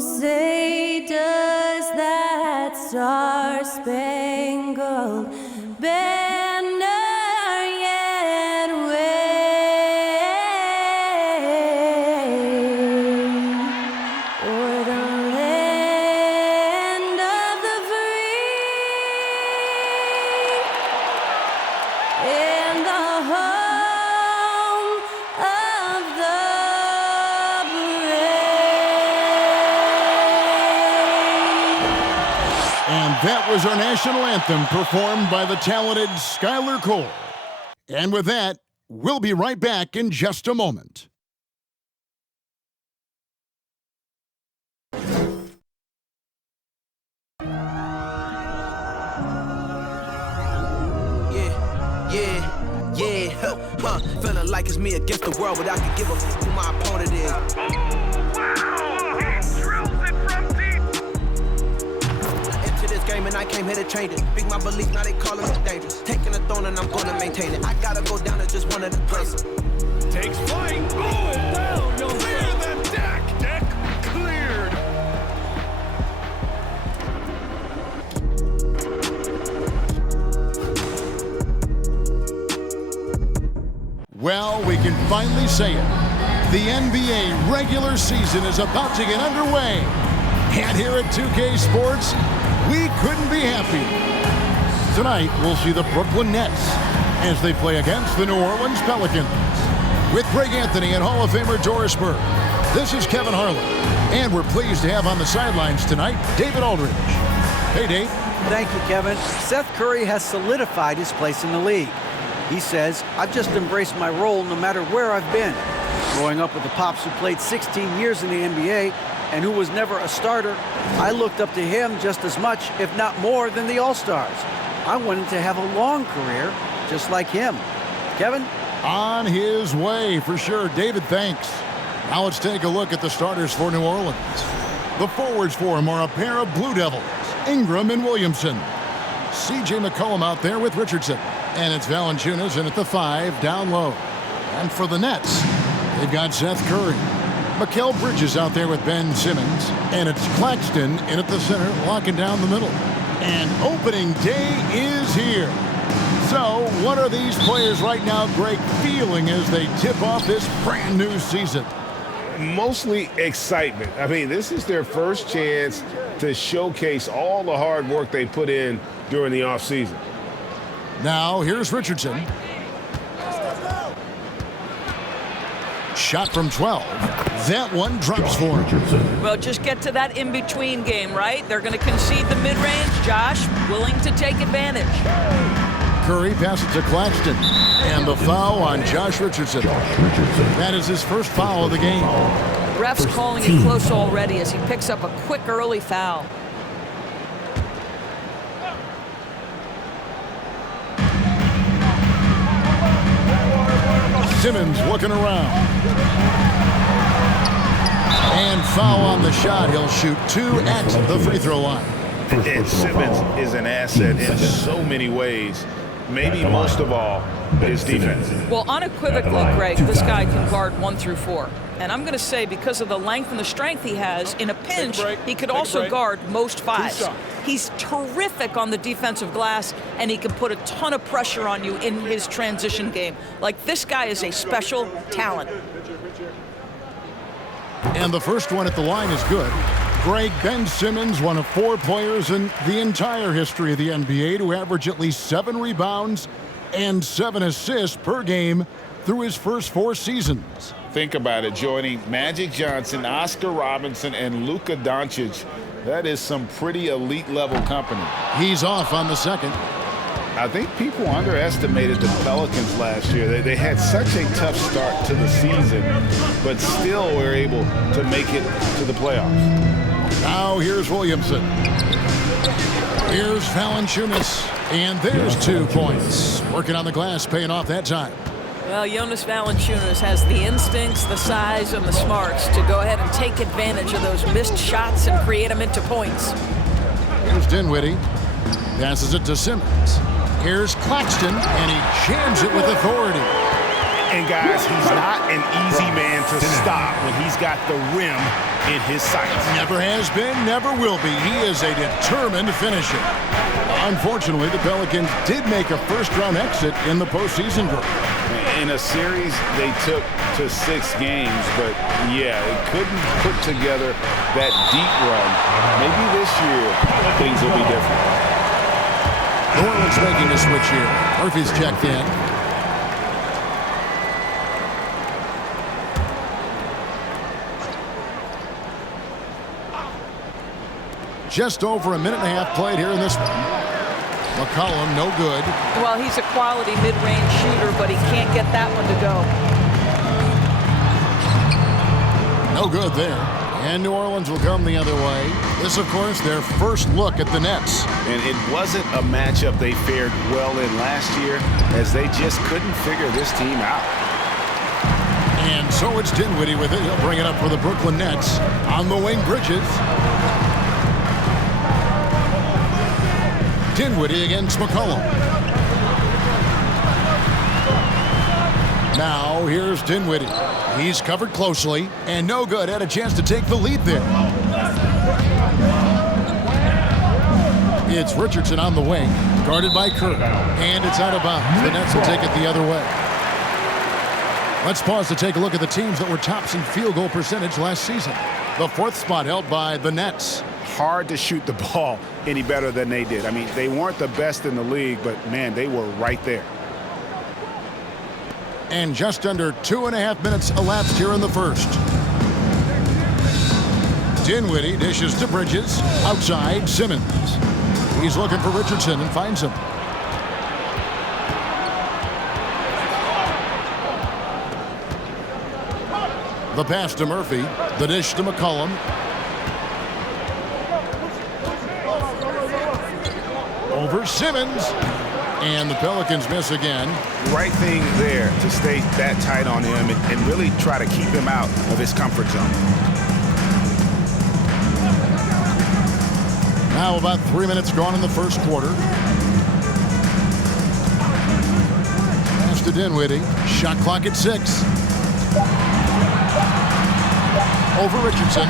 say does that star-spangled banner yet wave o'er the land of the free and the home of the That was our national anthem performed by the talented Skylar Cole. And with that, we'll be right back in just a moment. Feeling like it's me against the world, but I can give a f who my opponent is. And I came here to change it. Big my belief, now they calling me dangerous. Taking the throne and I'm gonna maintain it. I gotta go down as just one of the greats. Takes flight, going down. You'll clear the deck. Deck cleared. Well, we can finally say it. The NBA regular season is about to get underway. And here at 2K Sports, we couldn't be happier. Tonight, we'll see the Brooklyn Nets as they play against the New Orleans Pelicans. With Greg Anthony and Hall of Famer Doris Burke, this is Kevin Harlan. And we're pleased to have on the sidelines tonight, David Aldridge. Hey, Dave. Thank you, Kevin. Seth Curry has solidified his place in the league. He says, I've just embraced my role no matter where I've been. Growing up with the Pops who played 16 years in the NBA, and who was never a starter, I looked up to him just as much, if not more, than the All-Stars. I wanted to have a long career, just like him. Kevin? On his way, for sure. David, thanks. Now let's take a look at the starters for New Orleans. The forwards for him are a pair of Blue Devils, Ingram and Williamson. C.J. McCollum out there with Richardson. And it's Valanciunas in at the 5, down low. And for the Nets, they've got Seth Curry. Mikal Bridges out there with Ben Simmons, and it's Claxton in at the center, locking down the middle. And opening day is here. So, what are these players right now, Greg, feeling as they tip off this brand new season? Mostly excitement. I mean, this is their first chance to showcase all the hard work they put in during the offseason. Now, here's Richardson. Shot from 12. That one drops for him. Well, just get to that in-between game, right? They're going to concede the mid-range. Josh willing to take advantage. Curry passes to Claxton. And the foul on Josh Richardson. That is his first foul of the game. Ref's calling it close already as he picks up a quick early foul. Simmons looking around. And foul on the shot. He'll shoot 2 at the free throw line. And Simmons is an asset in so many ways. Maybe most of all, his defense. Well, unequivocally, Greg, this guy can guard 1 through 4. And I'm going to say because of the length and the strength he has, in a pinch, he could also guard most 5s. He's terrific on the defensive glass, and he can put a ton of pressure on you in his transition game. Like, this guy is a special talent. And the first one at the line is good. Greg, Ben Simmons, one of 4 players in the entire history of the NBA to average at least 7 rebounds and 7 assists per game through his first 4 seasons. Think about it, joining Magic Johnson, Oscar Robinson, and Luka Doncic. That is some pretty elite level company. He's off on the second. I think people underestimated the Pelicans last year. They had such a tough start to the season, but still were able to make it to the playoffs. Now here's Williamson. Here's Valanciunas. And there's 2 points. Working on the glass, paying off that time. Well, Jonas Valanciunas has the instincts, the size, and the smarts to go ahead and take advantage of those missed shots and create them into points. Here's Dinwiddie. Passes it to Simmons. Here's Claxton, and he jams it with authority. And guys, he's not an easy man to stop when he's got the rim in his sights. Never has been, never will be. He is a determined finisher. Unfortunately, the Pelicans did make a first-round exit in the postseason group. In a series they took to 6 games, but yeah, they couldn't put together that deep run. Maybe this year things will be different. New Orleans making a switch here. Murphy's checked in. Just over a minute and a half played here in this one. McCollum, no good. Well, he's a quality mid-range shooter, but he can't get that one to go. No good there. And New Orleans will come the other way. This, of course, their first look at the Nets. And it wasn't a matchup they fared well in last year, as they just couldn't figure this team out. And so it's Dinwiddie with it. He'll bring it up for the Brooklyn Nets. On the wing, Bridges. Dinwiddie against McCollum. Now here's Dinwiddie. He's covered closely and no good. Had a chance to take the lead there. It's Richardson on the wing, guarded by Kerr, and it's out of bounds. The Nets will take it the other way. Let's pause to take a look at the teams that were tops in field goal percentage last season. The 4th spot held by the Nets. Hard to shoot the ball any better than they did. I mean, they weren't the best in the league, but man, they were right there. And just under 2.5 minutes elapsed here in the first. Dinwiddie dishes to Bridges. Outside, Simmons. He's looking for Richardson and finds him. The pass to Murphy. The dish to McCollum. Over Simmons. And the Pelicans miss again. Right thing there to stay that tight on him and really try to keep him out of his comfort zone. Now about 3 minutes gone in the first quarter. Pass to Dinwiddie. Shot clock at 6. Over Richardson.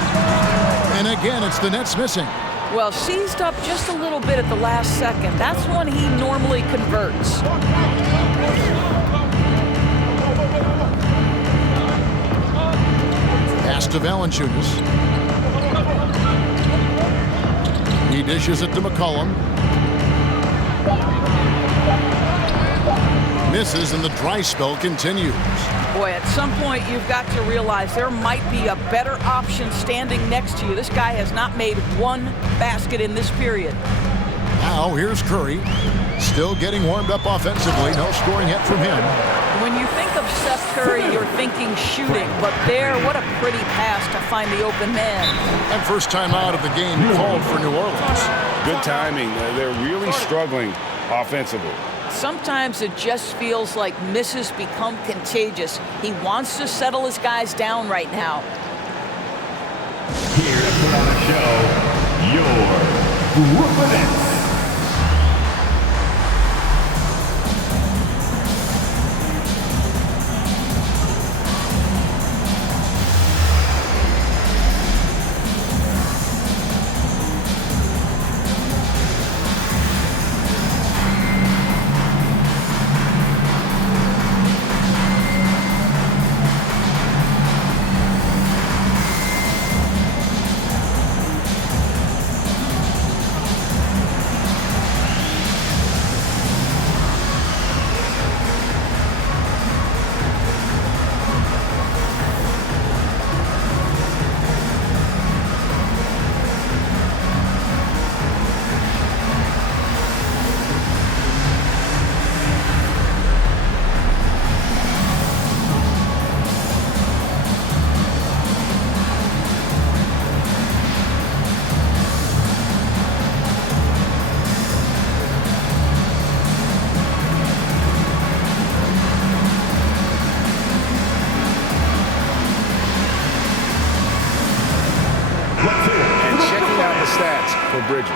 And again, it's the Nets missing. Well, seized up just a little bit at the last second. That's when he normally converts. Pass to Valanciunas. He dishes it to McCollum. Misses, and the dry spell continues. Boy, at some point you've got to realize there might be a better option standing next to you. This guy has not made one basket in this period. Now here's Curry. Still getting warmed up offensively. No scoring yet from him. When you think of Seth Curry, you're thinking shooting. But there, what a pretty pass to find the open man. And first time out of the game called for New Orleans. Good timing. They're really struggling offensively. Sometimes it just feels like misses become contagious. He wants to settle his guys down right now. Here to put on a show, your Brooklyn Nets. Bridges.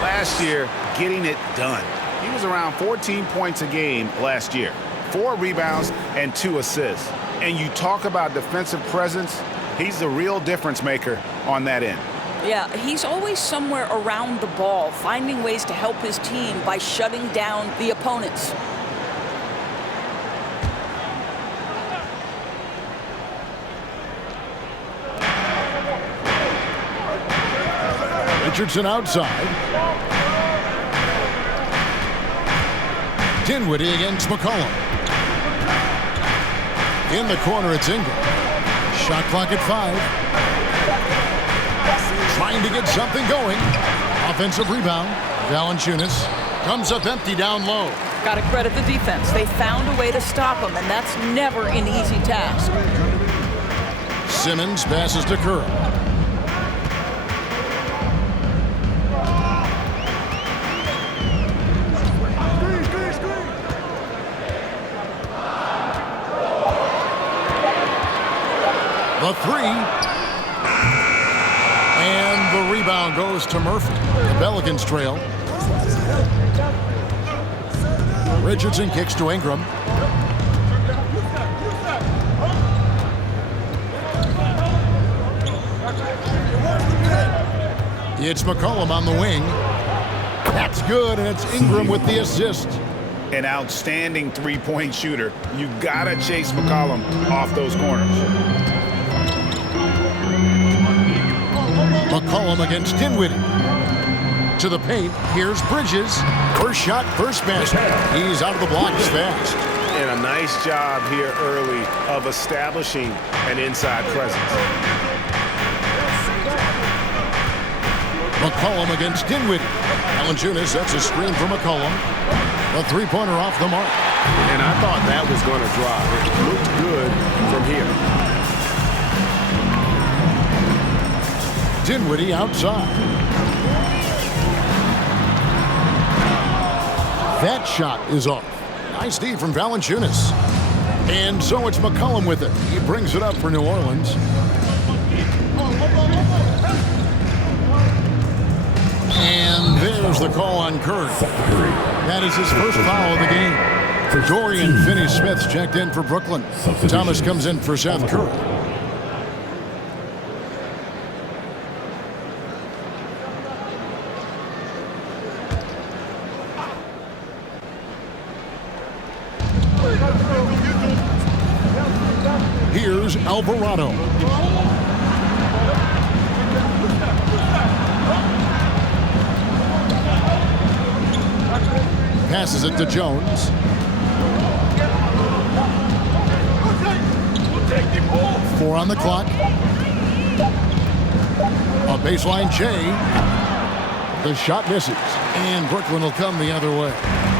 Last year, getting it done. He was around 14 points a game last year. 4 rebounds and 2 assists. And you talk about defensive presence, he's the real difference maker on that end. Yeah, he's always somewhere around the ball, finding ways to help his team by shutting down the opponents. Richardson outside. Dinwiddie against McCollum. In the corner, it's Ingram. Shot clock at 5. Trying to get something going. Offensive rebound. Valanciunas comes up empty down low. Got to credit the defense. They found a way to stop him, and that's never an easy task. Simmons passes to Curry. The 3. And the rebound goes to Murphy. The Pelicans trail. Richardson kicks to Ingram. It's McCollum on the wing. That's good, and it's Ingram with the assist. An outstanding three-point shooter. You gotta chase McCollum off those corners. McCollum against Dinwiddie. To the paint. Here's Bridges. First shot, first basket. He's out of the blocks fast. And a nice job here early of establishing an inside presence. McCollum against Dinwiddie. Valanciunas sets a screen for McCollum. A three-pointer off the mark. And I thought that was going to drop. It looked good from here. Dinwiddie outside. That shot is off. Nice D from Valanciunas. And so it's McCollum with it. He brings it up for New Orleans. And there's the call on Curry. That is his first foul of the game. Dorian Finney-Smith's checked in for Brooklyn. Thomas comes in for Seth Curry. Here's Alvarado. Passes it to Jones. Four on the clock. A baseline J. The shot misses. And Brooklyn will come the other way.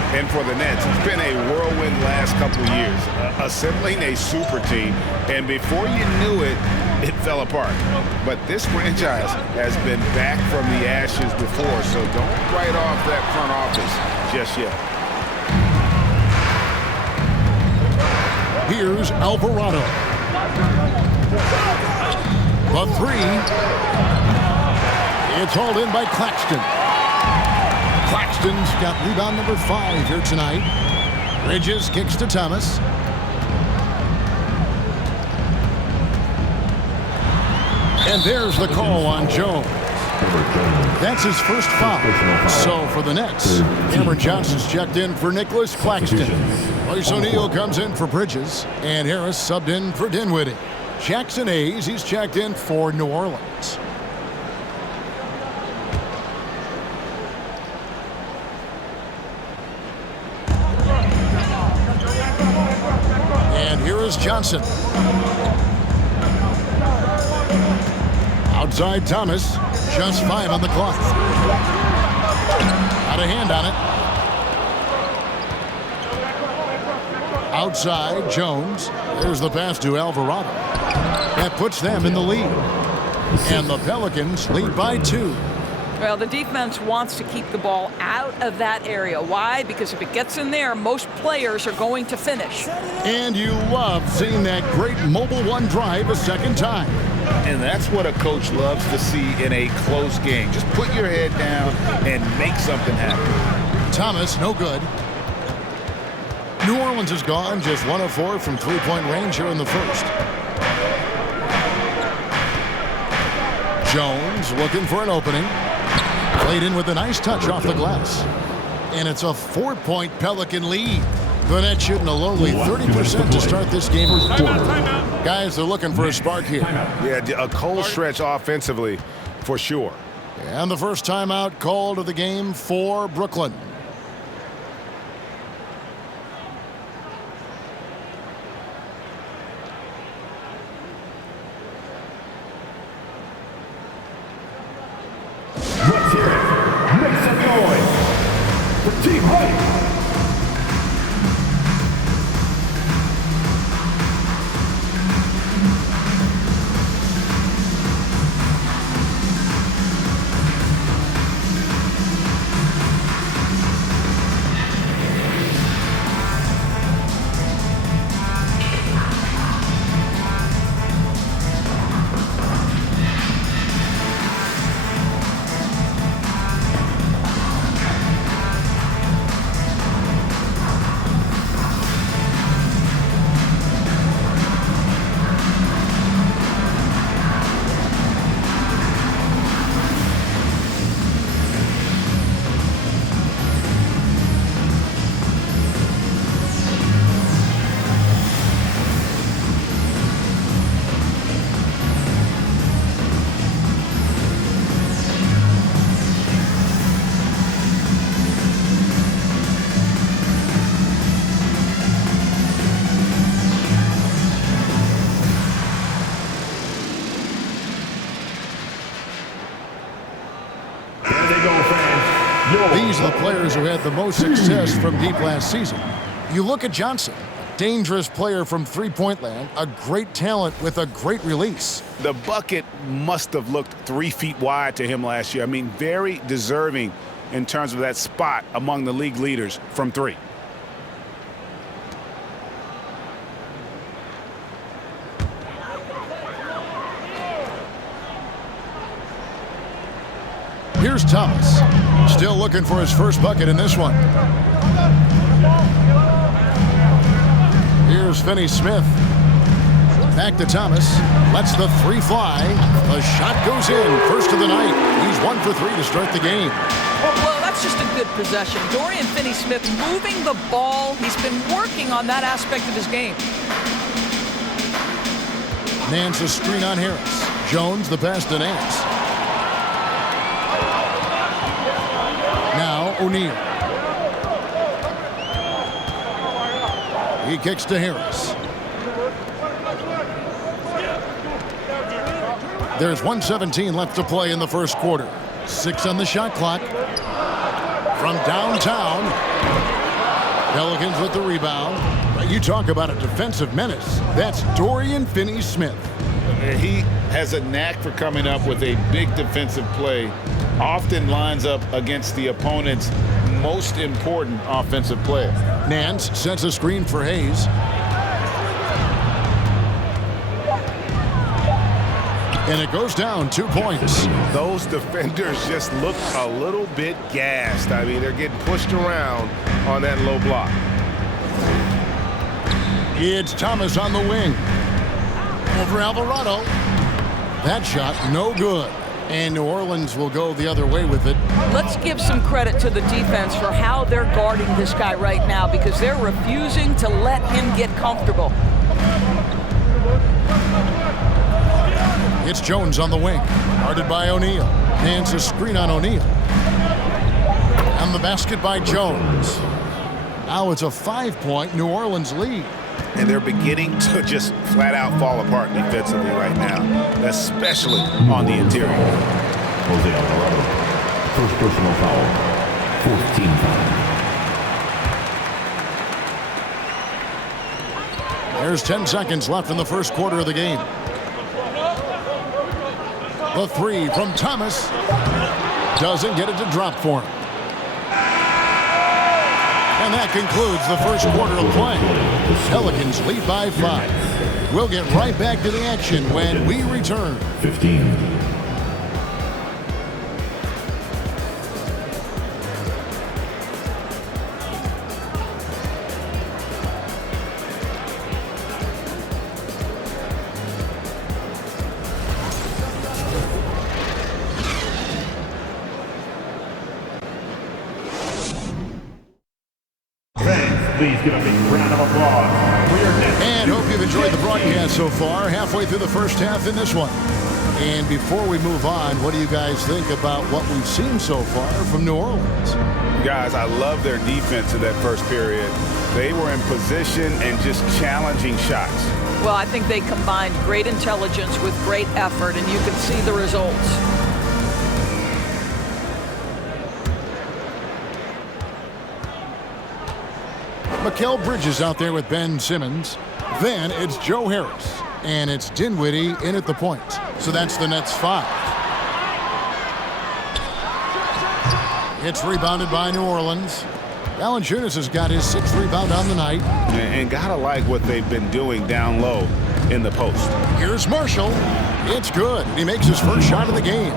And for the Nets, it's been a whirlwind last couple of years, assembling a super team, and before you knew it, it fell apart. But this franchise has been back from the ashes before, so don't write off that front office just yet. Here's Alvarado. The 3. It's hauled in by Claxton. Claxton's got rebound number 5 here tonight. Bridges kicks to Thomas. And there's the call on Jones. That's his first foul. So for the Nets, Cameron Johnson's checked in for Nicholas Claxton. Royce O'Neal comes in for Bridges. And Harris subbed in for Dinwiddie. Jackson Hayes, he's checked in for New Orleans. And here is Johnson. Outside Thomas, just 5 on the clock. Got a hand on it. Outside Jones. There's the pass to Alvarado. That puts them in the lead. And the Pelicans lead by 2. Well, the defense wants to keep the ball out of that area. Why? Because if it gets in there, most players are going to finish. And you love seeing that great mobile one drive a second time. And that's what a coach loves to see in a close game. Just put your head down and make something happen. Thomas, no good. New Orleans has gone just 1 of 4 from three-point range here in the first. Jones looking for an opening. Played in with a nice touch off the glass. And it's a 4-point Pelican lead. The net shooting a lonely 30% to start this game. Guys, they're looking for a spark here. Yeah, a cold stretch offensively for sure. And the first timeout called of the game for Brooklyn. Let's hear it. Make some noise for Team Honey. These are the players who had the most success from deep last season. You look at Johnson, dangerous player from three-point land, a great talent with a great release. The bucket must have looked 3 feet wide to him last year. I mean, very deserving in terms of that spot among the league leaders from 3. Here's Thomas, still looking for his first bucket in this one. Here's Finney-Smith. Back to Thomas. Lets the 3 fly. The shot goes in. First of the night. He's 1 for 3 to start the game. Well, that's just a good possession. Dorian Finney-Smith moving the ball. He's been working on that aspect of his game. Nance a screen on Harris. Jones the pass to Nance. Now O'Neal. He kicks to Harris. There's 1:17 left to play in the first quarter. 6 on the shot clock. From downtown. Pelicans with the rebound. You talk about a defensive menace. That's Dorian Finney-Smith. He has a knack for coming up with a big defensive play. Often lines up against the opponent's most important offensive player. Nance sets a screen for Hayes. And it goes down 2 points. Those defenders just look a little bit gassed. I mean, they're getting pushed around on that low block. It's Thomas on the wing. Over Alvarado. That shot no good. And New Orleans will go the other way with it. Let's give some credit to the defense for how they're guarding this guy right now, because they're refusing to let him get comfortable. It's Jones on the wing. Guarded by O'Neal. Nance a screen on O'Neal. And the basket by Jones. Now it's a 5-point New Orleans lead. And they're beginning to just flat out fall apart defensively right now, especially on the interior. Jose Alvarado, first personal foul, 14 foul. There's 10 seconds left in the first quarter of the game. The 3 from Thomas. Doesn't get it to drop for him. And that concludes the first quarter of play. Pelicans lead by 5. We'll get right back to the action when we return. 15. please give a big round of applause for your next. And hope you've enjoyed the broadcast so far. Halfway through the first half in this one. And before we move on, what do you guys think about what we've seen so far from New Orleans? Guys, I love their defense in that first period. They were in position and just challenging shots. Well, I think they combined great intelligence with great effort, and you can see the results. Mikal Bridges out there with Ben Simmons. Then it's Joe Harris. And it's Dinwiddie in at the point. So that's the Nets 5. It's rebounded by New Orleans. Valanciunas has got his 6th rebound on the night. And gotta like what they've been doing down low in the post. Here's Marshall. It's good. He makes his first shot of the game.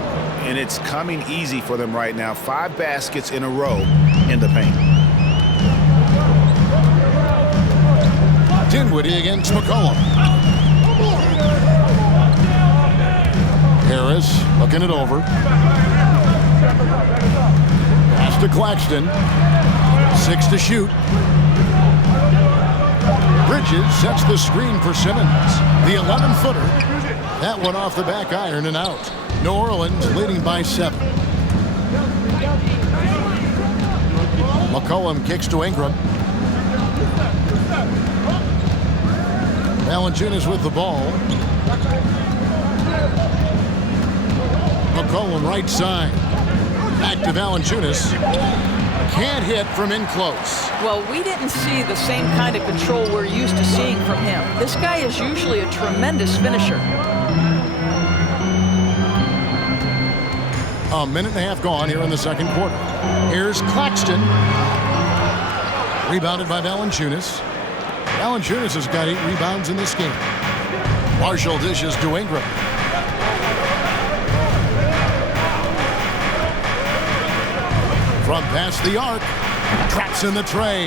And it's coming easy for them right now. 5 baskets in a row in the paint. Dinwiddie against McCollum. Harris looking it over. Pass to Claxton. 6 to shoot. Bridges sets the screen for Simmons. The 11-footer. That one off the back iron and out. New Orleans leading by 7. McCollum kicks to Ingram. Valanciunas with the ball. McCollum right side. Back to Valanciunas. Can't hit from in close. Well, we didn't see the same kind of control we're used to seeing from him. This guy is usually a tremendous finisher. A minute and a half gone here in the second quarter. Here's Claxton. Rebounded by Valanciunas. Valanciunas has got 8 rebounds in this game. Marshall dishes to Ingram. From past the arc. Traps in the tray.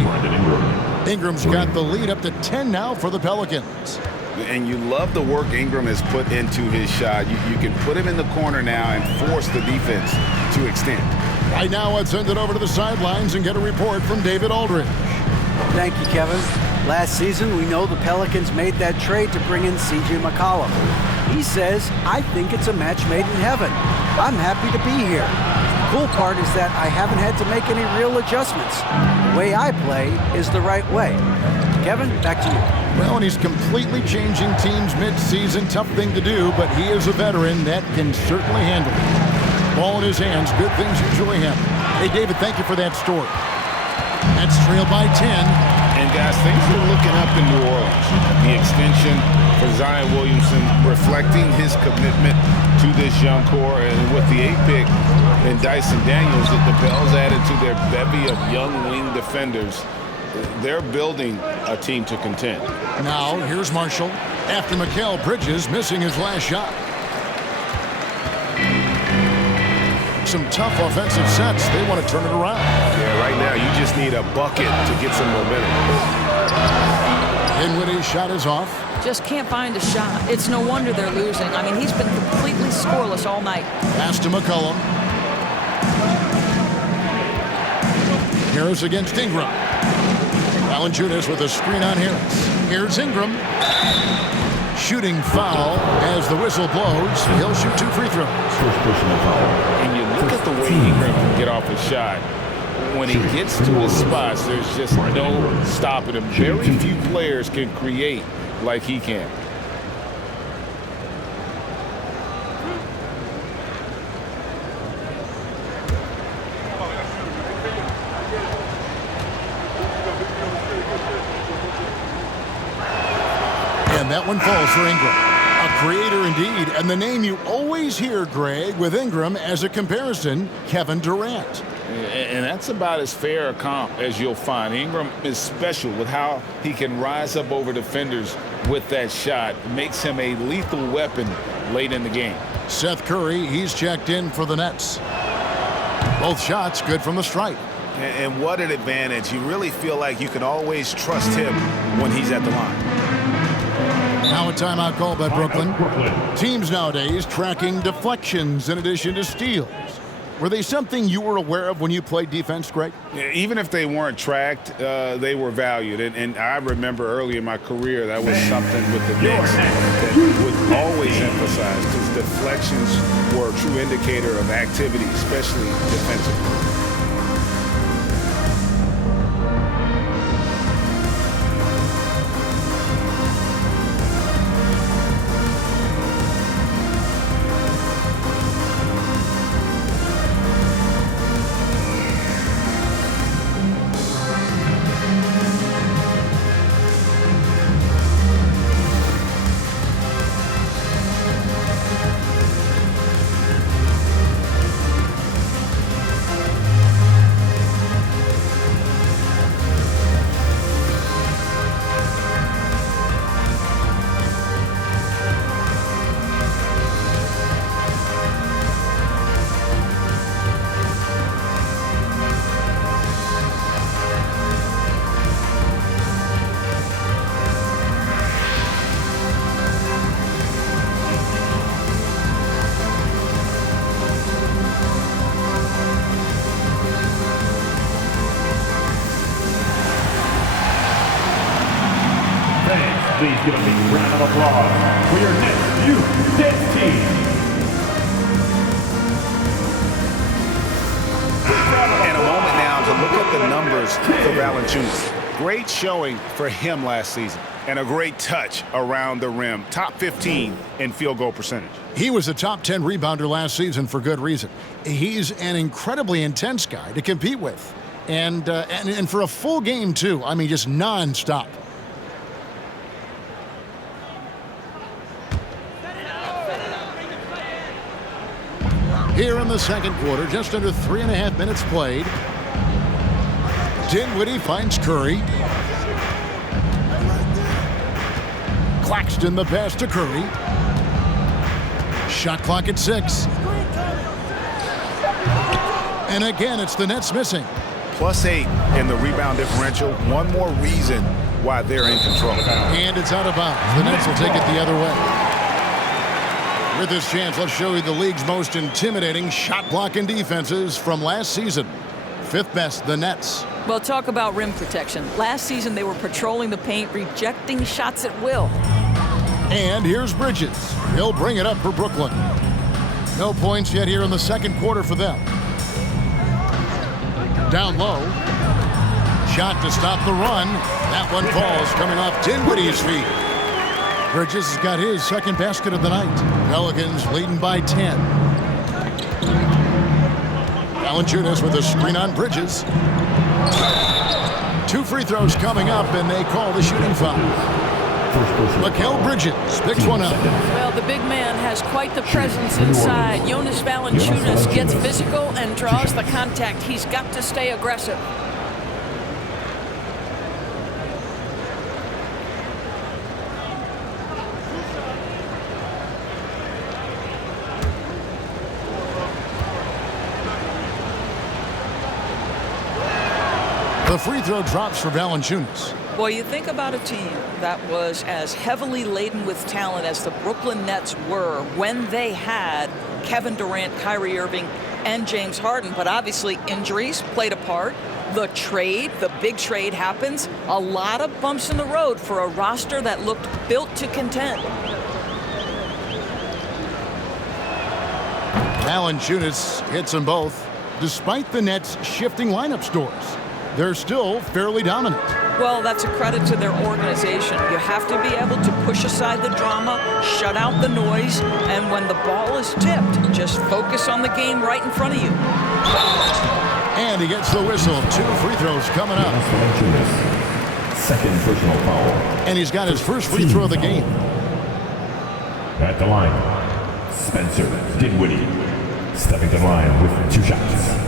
Ingram's got the lead up to 10 now for the Pelicans. And you love the work Ingram has put into his shot. You can put him in the corner now and force the defense to extend. Right now, let's send it over to the sidelines and get a report from David Aldridge. Thank you, Kevin. Last season, we know the Pelicans made that trade to bring in C.J. McCollum. He says, I think it's a match made in heaven. I'm happy to be here. The cool part is that I haven't had to make any real adjustments. The way I play is the right way. Kevin, back to you. Well, and he's completely changing teams mid-season. Tough thing to do, but he is a veteran that can certainly handle it. Ball in his hands. Good things usually happen. Hey, David, thank you for that story. That's trailed by 10. And guys, things are looking up in New Orleans. The extension for Zion Williamson reflecting his commitment to this young core. And with the 8th pick and Dyson Daniels, that the Pels added to their bevy of young wing defenders, they're building a team to contend. Now, here's Marshall after Mikal Bridges missing his last shot. Some tough offensive sets. They want to turn it around. Yeah, right now you just need a bucket to get some momentum. Dinwiddie's shot is off. Just can't find a shot. It's no wonder they're losing. I mean, he's been completely scoreless all night. Pass to McCollum. Harris against Ingram. Valanciunas with a screen on Harris. Here's Ingram. Shooting foul as the whistle blows. He'll shoot 2 free throws. First personal foul. And you look at the way Ingram can get off his shot. When he gets to his spots, there's just no stopping him. Very few players can create like he can. And that one falls for Ingram. A creator indeed, and the name you always hear, Greg, with Ingram as a comparison, Kevin Durant. And that's about as fair a comp as you'll find. Ingram is special with how he can rise up over defenders with that shot. Makes him a lethal weapon late in the game. Seth Curry, he's checked in for the Nets. Both shots good from the stripe. And what an advantage. You really feel like you can always trust him when he's at the line. Now a timeout call by Brooklyn. Teams nowadays tracking deflections in addition to steals. Were they something you were aware of when you played defense, Greg? Yeah, even if they weren't tracked, they were valued. And I remember early in my career, that was something with the Knicks that would always emphasize, because deflections were a true indicator of activity, especially defensively. Please give a big round of applause for your next youth dance team. And a moment now to look at the numbers for Valanciunas. Great showing for him last season, and a great touch around the rim. Top 15 in field goal percentage. He was a top 10 rebounder last season for good reason. He's an incredibly intense guy to compete with. And for a full game, too. I mean, just nonstop. Here in the second quarter, just under 3.5 minutes played. Dinwiddie finds Curry. Claxton the pass to Curry. Shot clock at 6. And again, it's the Nets missing. +8 in the rebound differential. One more reason why they're in control. And it's out of bounds. The Nets will take it the other way. With this chance, let's show you the league's most intimidating shot blocking defenses from last season. 5th best, the Nets. Well, talk about rim protection. Last season, they were patrolling the paint, rejecting shots at will. And here's Bridges. He'll bring it up for Brooklyn. No points yet here in the second quarter for them. Down low. Shot to stop the run. That one falls, coming off Dinwiddie's feet. Bridges has got his second basket of the night. Pelicans leading by 10. Valanciunas with a screen on Bridges. 2 free throws coming up, and they call the shooting foul. Mikal Bridges picks one up. Well, the big man has quite the presence inside. Jonas Valanciunas gets physical and draws the contact. He's got to stay aggressive. The free throw drops for Valanciunas. Boy, you think about a team that was as heavily laden with talent as the Brooklyn Nets were when they had Kevin Durant, Kyrie Irving, and James Harden. But obviously injuries played a part. The trade, the big trade happens. A lot of bumps in the road for a roster that looked built to contend. Valanciunas hits them both. Despite the Nets shifting lineup scores, they're still fairly dominant. Well, that's a credit to their organization. You have to be able to push aside the drama, shut out the noise, and when the ball is tipped, just focus on the game right in front of you. And he gets the whistle. 2 free throws coming up. Second personal foul. And he's got his first free throw of the game. At the line, Spencer Dinwiddie. Stepping to the line with 2 shots.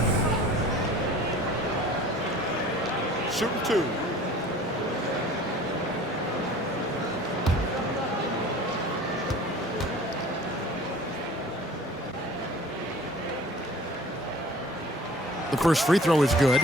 Shooting 2. The first free throw is good.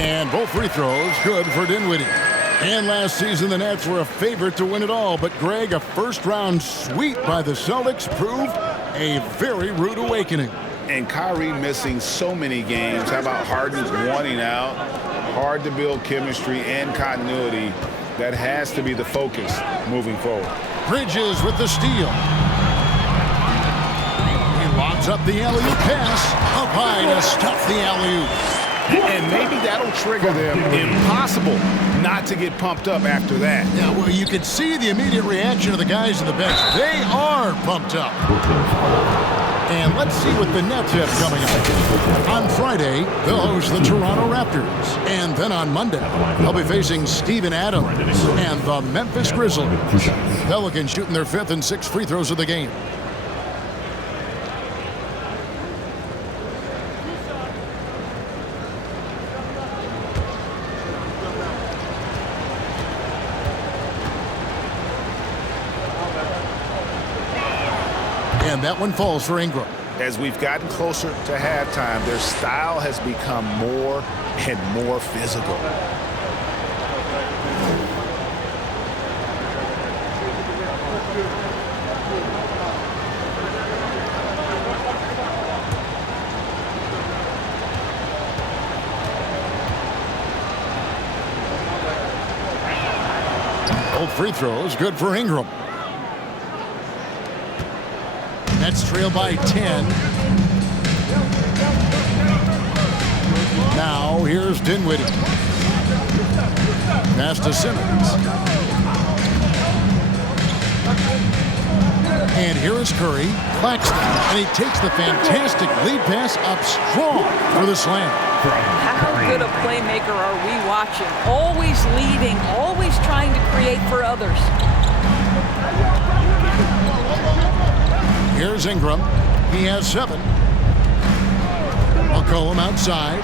And both free throws good for Dinwiddie. And last season, the Nets were a favorite to win it all. But, Greg, a first-round sweep by the Celtics proved a very rude awakening. And Kyrie missing so many games. How about Harden wanting out? Hard to build chemistry and continuity. That has to be the focus moving forward. Bridges with the steal. He lobs up the alley-oop pass. Up high to stuff the alley-oop. And maybe that'll trigger them. Impossible not to get pumped up after that. Yeah, well, you can see the immediate reaction of the guys on the bench. They are pumped up. And let's see what the Nets have coming up. On Friday, they'll host the Toronto Raptors. And then on Monday, they'll be facing Steven Adams and the Memphis Grizzlies. Pelicans shooting their 5th and 6th free throws of the game. And that one falls for Ingram. As we've gotten closer to halftime, their style has become more and more physical. Both free throws good for Ingram. Nets trail by 10. Now here's Dinwiddie. Pass to Simmons. And here is Curry. Claxton. And he takes the fantastic lead pass up strong for the slam. How good a playmaker are we watching? Always leading, always trying to create for others. Here's Ingram. He has 7. McCollum outside.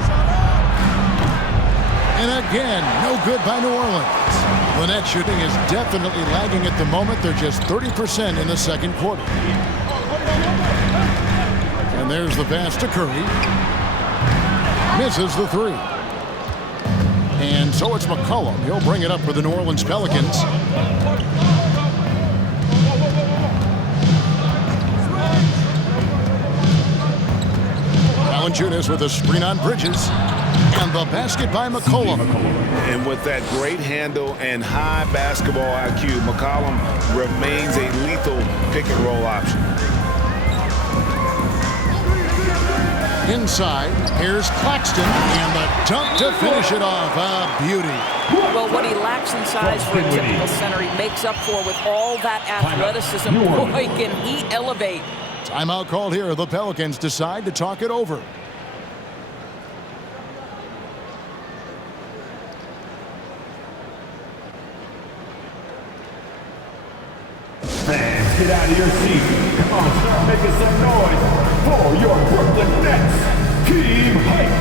And again, no good by New Orleans. The net shooting is definitely lagging at the moment. They're just 30% in the second quarter. And there's the pass to Curry. Misses the 3. And so it's McCollum. He'll bring it up for the New Orleans Pelicans. Valanciunas with a screen on Bridges. And the basket by McCollum. And with that great handle and high basketball IQ, McCollum remains a lethal pick-and-roll option. Inside, here's Claxton, and the dunk to finish it off. A beauty. Well, what he lacks in size for a typical center, he makes up for with all that athleticism. Boy, can he elevate. Timeout called here. The Pelicans decide to talk it over. Fans, get out of your seat. Come on, start making some noise for your Brooklyn Nets. Team Hype.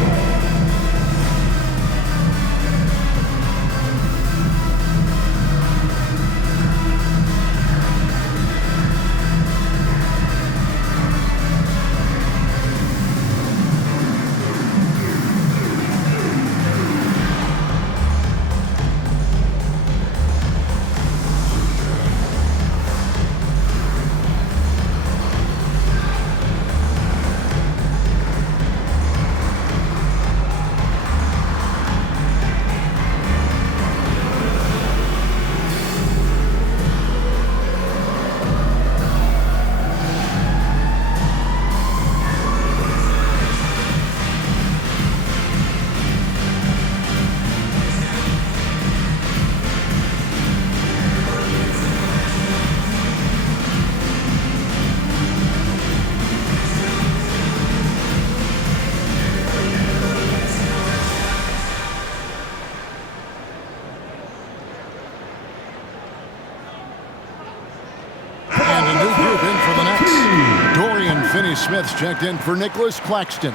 Smith's checked in for Nicholas Claxton.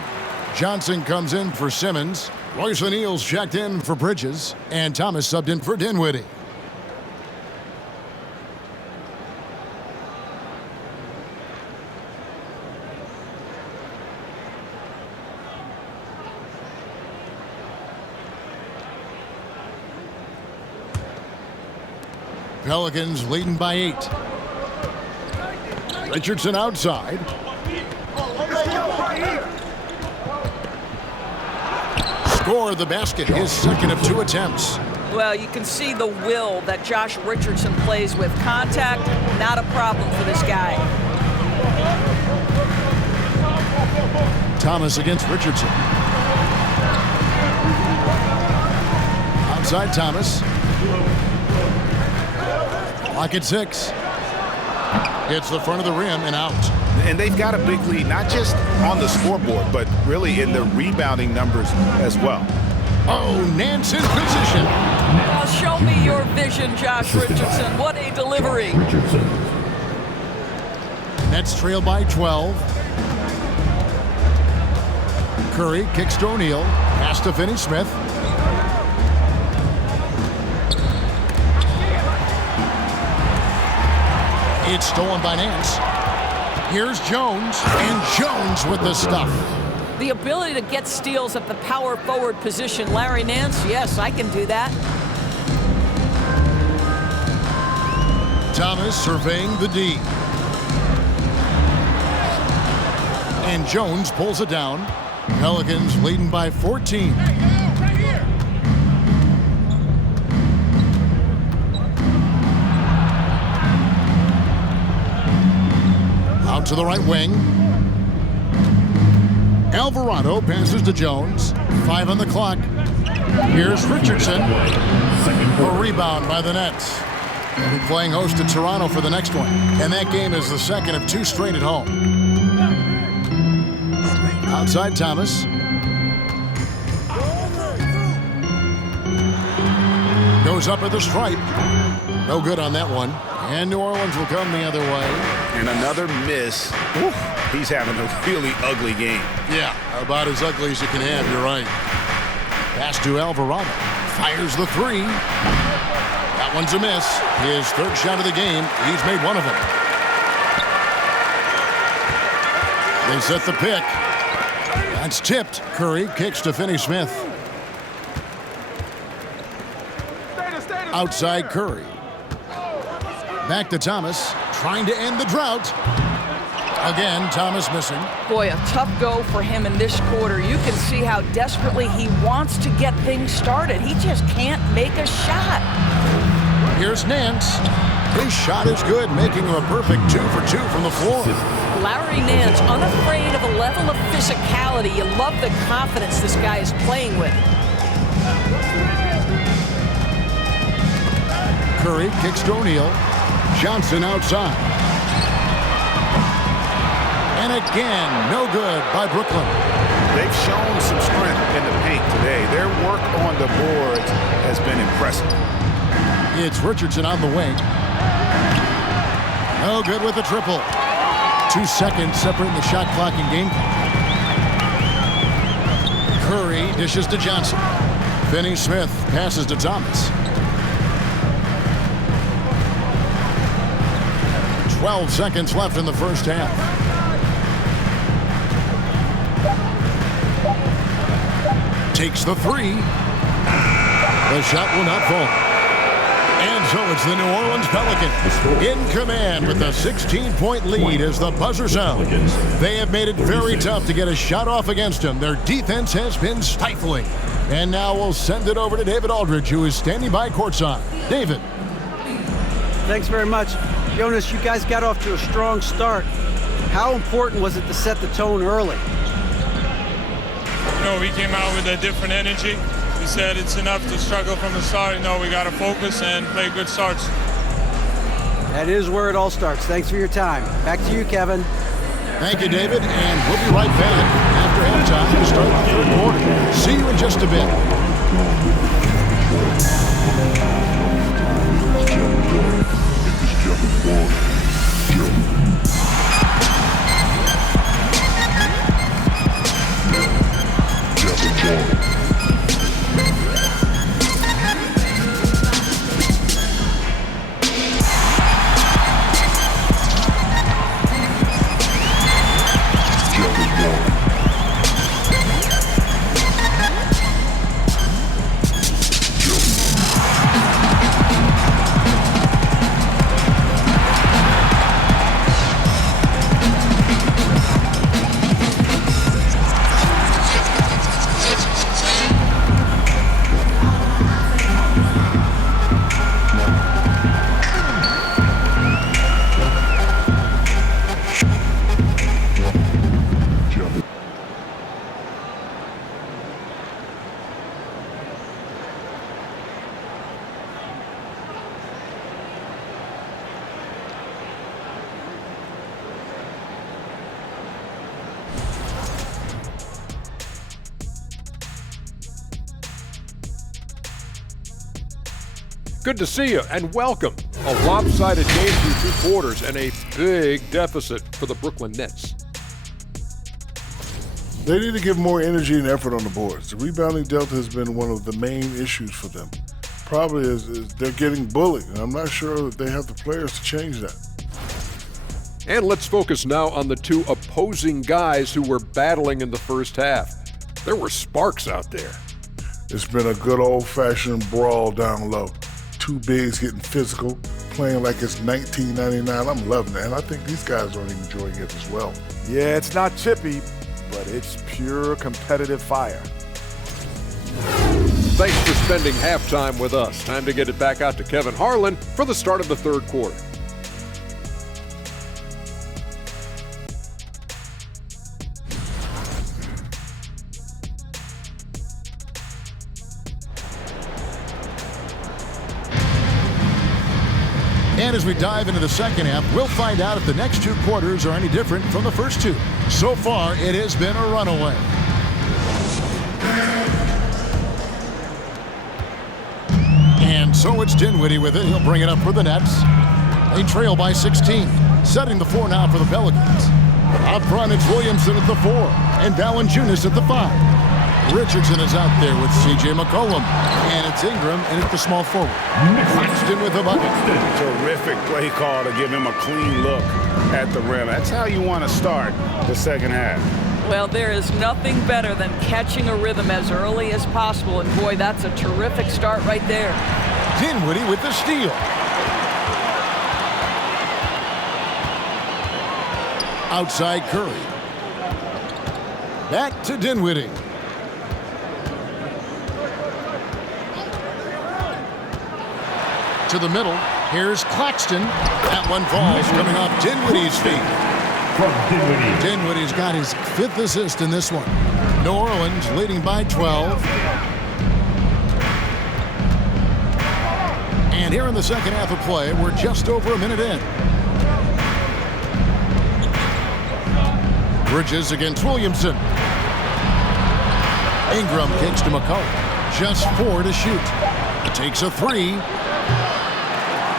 Johnson comes in for Simmons. Royce O'Neal's checked in for Bridges. And Thomas subbed in for Dinwiddie. Pelicans leading by 8. Richardson outside. Score the basket, his second of 2 attempts. Well, you can see the will that Josh Richardson plays with. Contact, not a problem for this guy. Thomas against Richardson. Outside Thomas. Clock at 6. Hits the front of the rim and out. And they've got a big lead, not just on the scoreboard, but really in the rebounding numbers as well. Oh, Nance in position. Well, show me your vision, Josh Richardson. What a delivery. Nets trail by 12. Curry kicks to O'Neal. Pass to Finney-Smith. It's stolen by Nance. Here's Jones, and Jones with the stuff. The ability to get steals at the power forward position. Larry Nance, yes, I can do that. Thomas surveying the D. And Jones pulls it down. Pelicans leading by 14. Out to the right wing. Alvarado passes to Jones. 5 on the clock. Here's Richardson. A rebound by the Nets. They'll be playing host to Toronto for the next one. And that game is the second of 2 straight at home. Outside Thomas. Goes up at the stripe. No good on that one. And New Orleans will come the other way. And another miss. Oof, he's having a really ugly game. Yeah, about as ugly as you can have, you're right. Pass to Alvarado. Fires the 3. That one's a miss. His 3rd shot of the game. He's made one of them. They set the pick. That's tipped. Curry kicks to Finney-Smith. Outside Curry. Back to Thomas, trying to end the drought. Again, Thomas missing. Boy, a tough go for him in this quarter. You can see how desperately he wants to get things started. He just can't make a shot. Here's Nance. His shot is good, making him a perfect 2 for 2 from the floor. Larry Nance, unafraid of a level of physicality. You love the confidence this guy is playing with. Curry kicks to O'Neal. Johnson outside. And again, no good by Brooklyn. They've shown some strength in the paint today. Their work on the boards has been impressive. It's Richardson on the wing. No good with the triple. 2 seconds separating the shot clock and game clock. Curry dishes to Johnson. Finney-Smith passes to Thomas. 12 seconds left in the first half. Takes the 3. The shot will not fall. And so it's the New Orleans Pelicans in command with a 16-point lead as the buzzer sounds. They have made it very tough to get a shot off against them. Their defense has been stifling. And now we'll send it over to David Aldridge, who is standing by courtside. David. Thanks very much. Jonas, you guys got off to a strong start. How important was it to set the tone early? You know, we came out with a different energy. We said it's enough to struggle from the start. You know, we got to focus and play good starts. That is where it all starts. Thanks for your time. Back to you, Kevin. Thank you, David, and we'll be right back after halftime to start the 3rd quarter. See you in just a bit. Good to see you and welcome. A lopsided game through 2 quarters and a big deficit for the Brooklyn Nets. They need to give more energy and effort on the boards. The rebounding delta has been one of the main issues for them. Probably is they're getting bullied, and I'm not sure that they have the players to change that. And let's focus now on the 2 opposing guys who were battling in the first half. There were sparks out there. It's been a good old-fashioned brawl down low. 2 bigs getting physical, playing like it's 1999. I'm loving it, and I think these guys are enjoying it as well. Yeah, it's not chippy, but it's pure competitive fire. Thanks for spending halftime with us. Time to get it back out to Kevin Harlan for the start of the 3rd quarter. And as we dive into the second half, we'll find out if the next 2 quarters are any different from the first 2. So far, it has been a runaway. And so it's Dinwiddie with it. He'll bring it up for the Nets. They trail by 16, setting the 4 now for the Pelicans. Up front, it's Williamson at the 4, and Valanciunas at the 5. Richardson is out there with C.J. McCollum, and it's Ingram and it's the small forward. Claxton with the bucket. Terrific play call to give him a clean look at the rim. That's how you want to start the second half. Well, there is nothing better than catching a rhythm as early as possible, and boy, that's a terrific start right there. Dinwiddie with the steal. Outside Curry. Back to Dinwiddie. To the middle. Here's Claxton. That one falls, coming off Dinwiddie's feet. From Dinwiddie. Dinwiddie's got his 5th assist in this one. New Orleans leading by 12. And here in the second half of play, we're just over a minute in. Bridges against Williamson. Ingram kicks to McCollum. Just 4 to shoot. Takes a 3.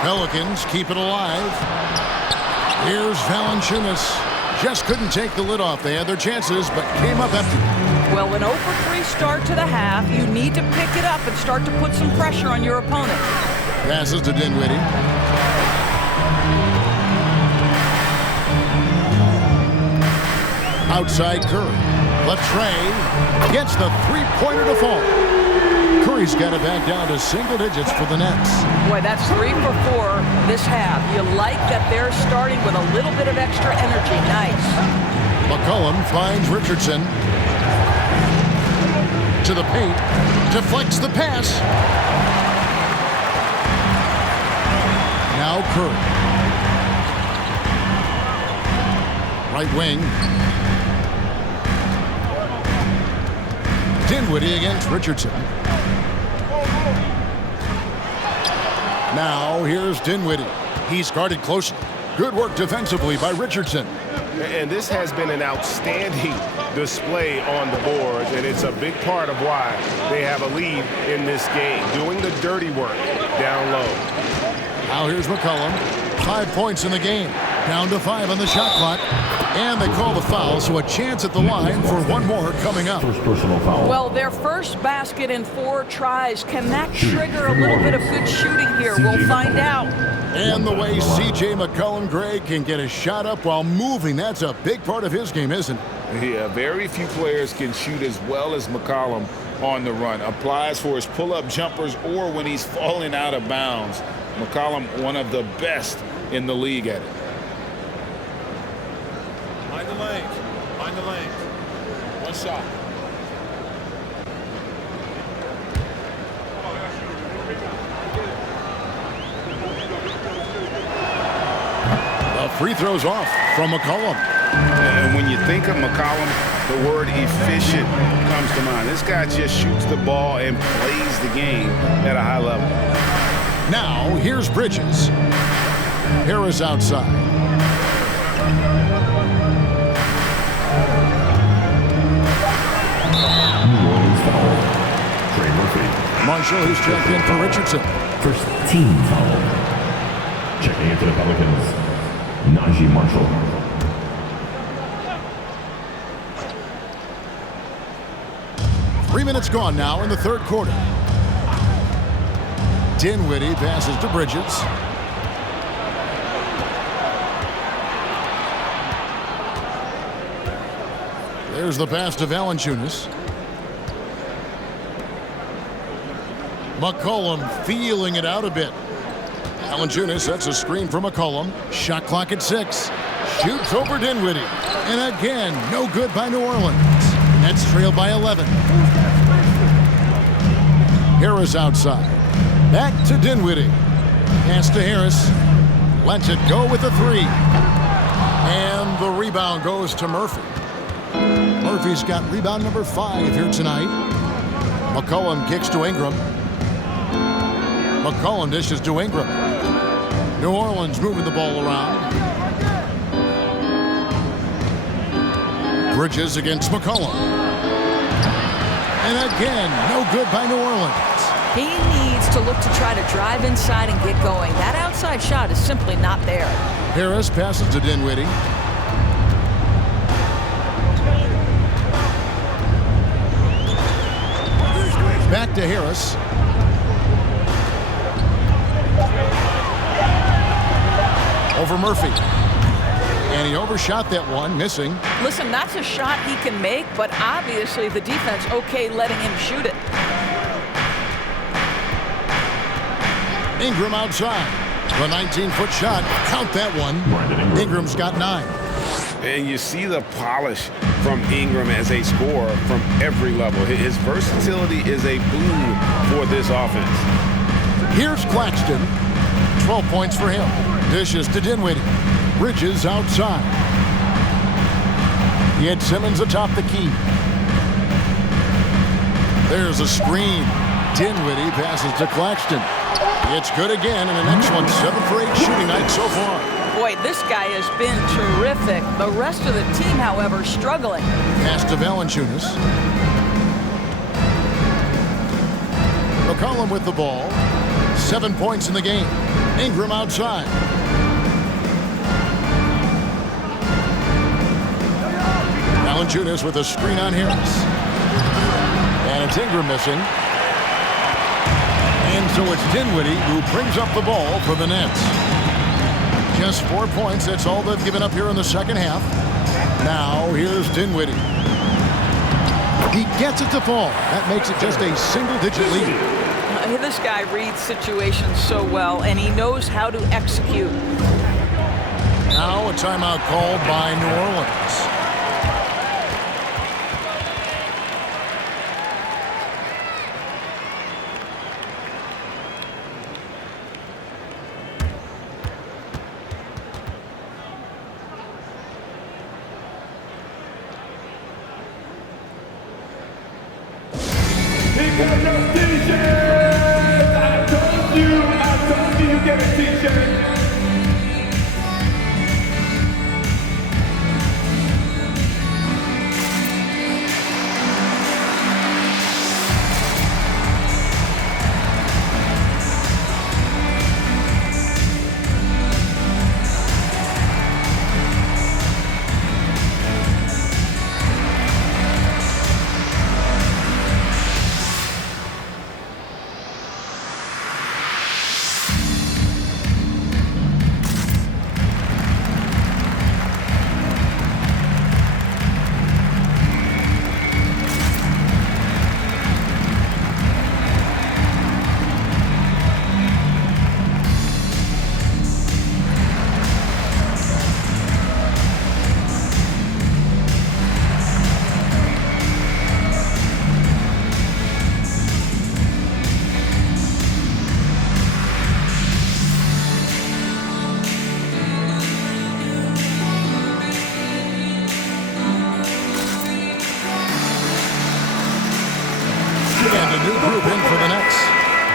Pelicans keep it alive. Here's Valanciunas. Just couldn't take the lid off. They had their chances, but came up empty. Well, an 0-for-3 start to the half. You need to pick it up and start to put some pressure on your opponent. Passes to Dinwiddie. Outside Curry. Latrey gets the 3-pointer to fall. Curry's got it back down to single digits for the Nets. Boy, that's 3 for 4 this half. You like that they're starting with a little bit of extra energy. Nice. McCollum finds Richardson. To the paint. Deflects the pass. Now Curry. Right wing. Dinwiddie against Richardson. Now here's Dinwiddie. He's guarded closely. Good work defensively by Richardson. And this has been an outstanding display on the boards, and it's a big part of why they have a lead in this game, doing the dirty work down low. Now here's McCollum. 5 points in the game. Down to 5 on the shot clock. And they call the foul, so a chance at the line for one more coming up. First personal foul. Well, their first basket in 4 tries. Can that trigger a little bit of good shooting here? We'll find out. And the way C.J. McCollum, Greg, can get a shot up while moving, that's a big part of his game, isn't it? Yeah, very few players can shoot as well as McCollum on the run. Applies for his pull-up jumpers or when he's falling out of bounds. McCollum, one of the best in the league at it. Mind the lanes. Mind the lanes. One shot. The free throws off from McCollum. And when you think of McCollum, the word efficient comes to mind. This guy just shoots the ball and plays the game at a high level. Now, here's Bridges. Harris outside. Trey Murphy. Marshall, who's checked in for Richardson. First team foul. Checking into the Pelicans, Najee Marshall. Three minutes gone now in the third quarter. Dinwiddie passes to Bridges. There's the pass to Valanciunas. McCollum feeling it out a bit. Valanciunas sets a screen for McCollum. Shot clock at 6. Shoots over Dinwiddie. And again, no good by New Orleans. Nets trail by 11. Harris outside. Back to Dinwiddie. Pass to Harris. Lets it go with a 3. And the rebound goes to Murphy. Murphy's got rebound number 5 here tonight. McCollum kicks to Ingram. McCollum dishes to Ingram. New Orleans moving the ball around. Bridges against McCollum. And again, no good by New Orleans. He needs to look to try to drive inside and get going. That outside shot is simply not there. Harris passes to Dinwiddie. Back to Harris. Over Murphy. And he overshot that one, missing. Listen, that's a shot he can make, but obviously the defense okay letting him shoot it. Ingram outside. The 19-foot shot. Count that one. Ingram's got 9. And you see the polish from Ingram as a scorer from every level. His versatility is a boon for this offense. Here's Claxton. 12 points for him. Dishes to Dinwiddie. Bridges outside. He had Simmons atop the key. There's a screen. Dinwiddie passes to Claxton. It's good again, and an excellent 7 for 8 shooting night so far. Boy, this guy has been terrific. The rest of the team, however, struggling. Pass to Valanciunas. McCollum with the ball. 7 points in the game. Ingram outside. Valanciunas with a screen on Harris. And it's Ingram missing. And so it's Dinwiddie who brings up the ball for the Nets. Just 4 points. That's all they've given up here in the second half. Now here's Dinwiddie. He gets it to fall. That makes it just a single-digit lead. This guy reads situations so well, and he knows how to execute. Now a timeout called by New Orleans.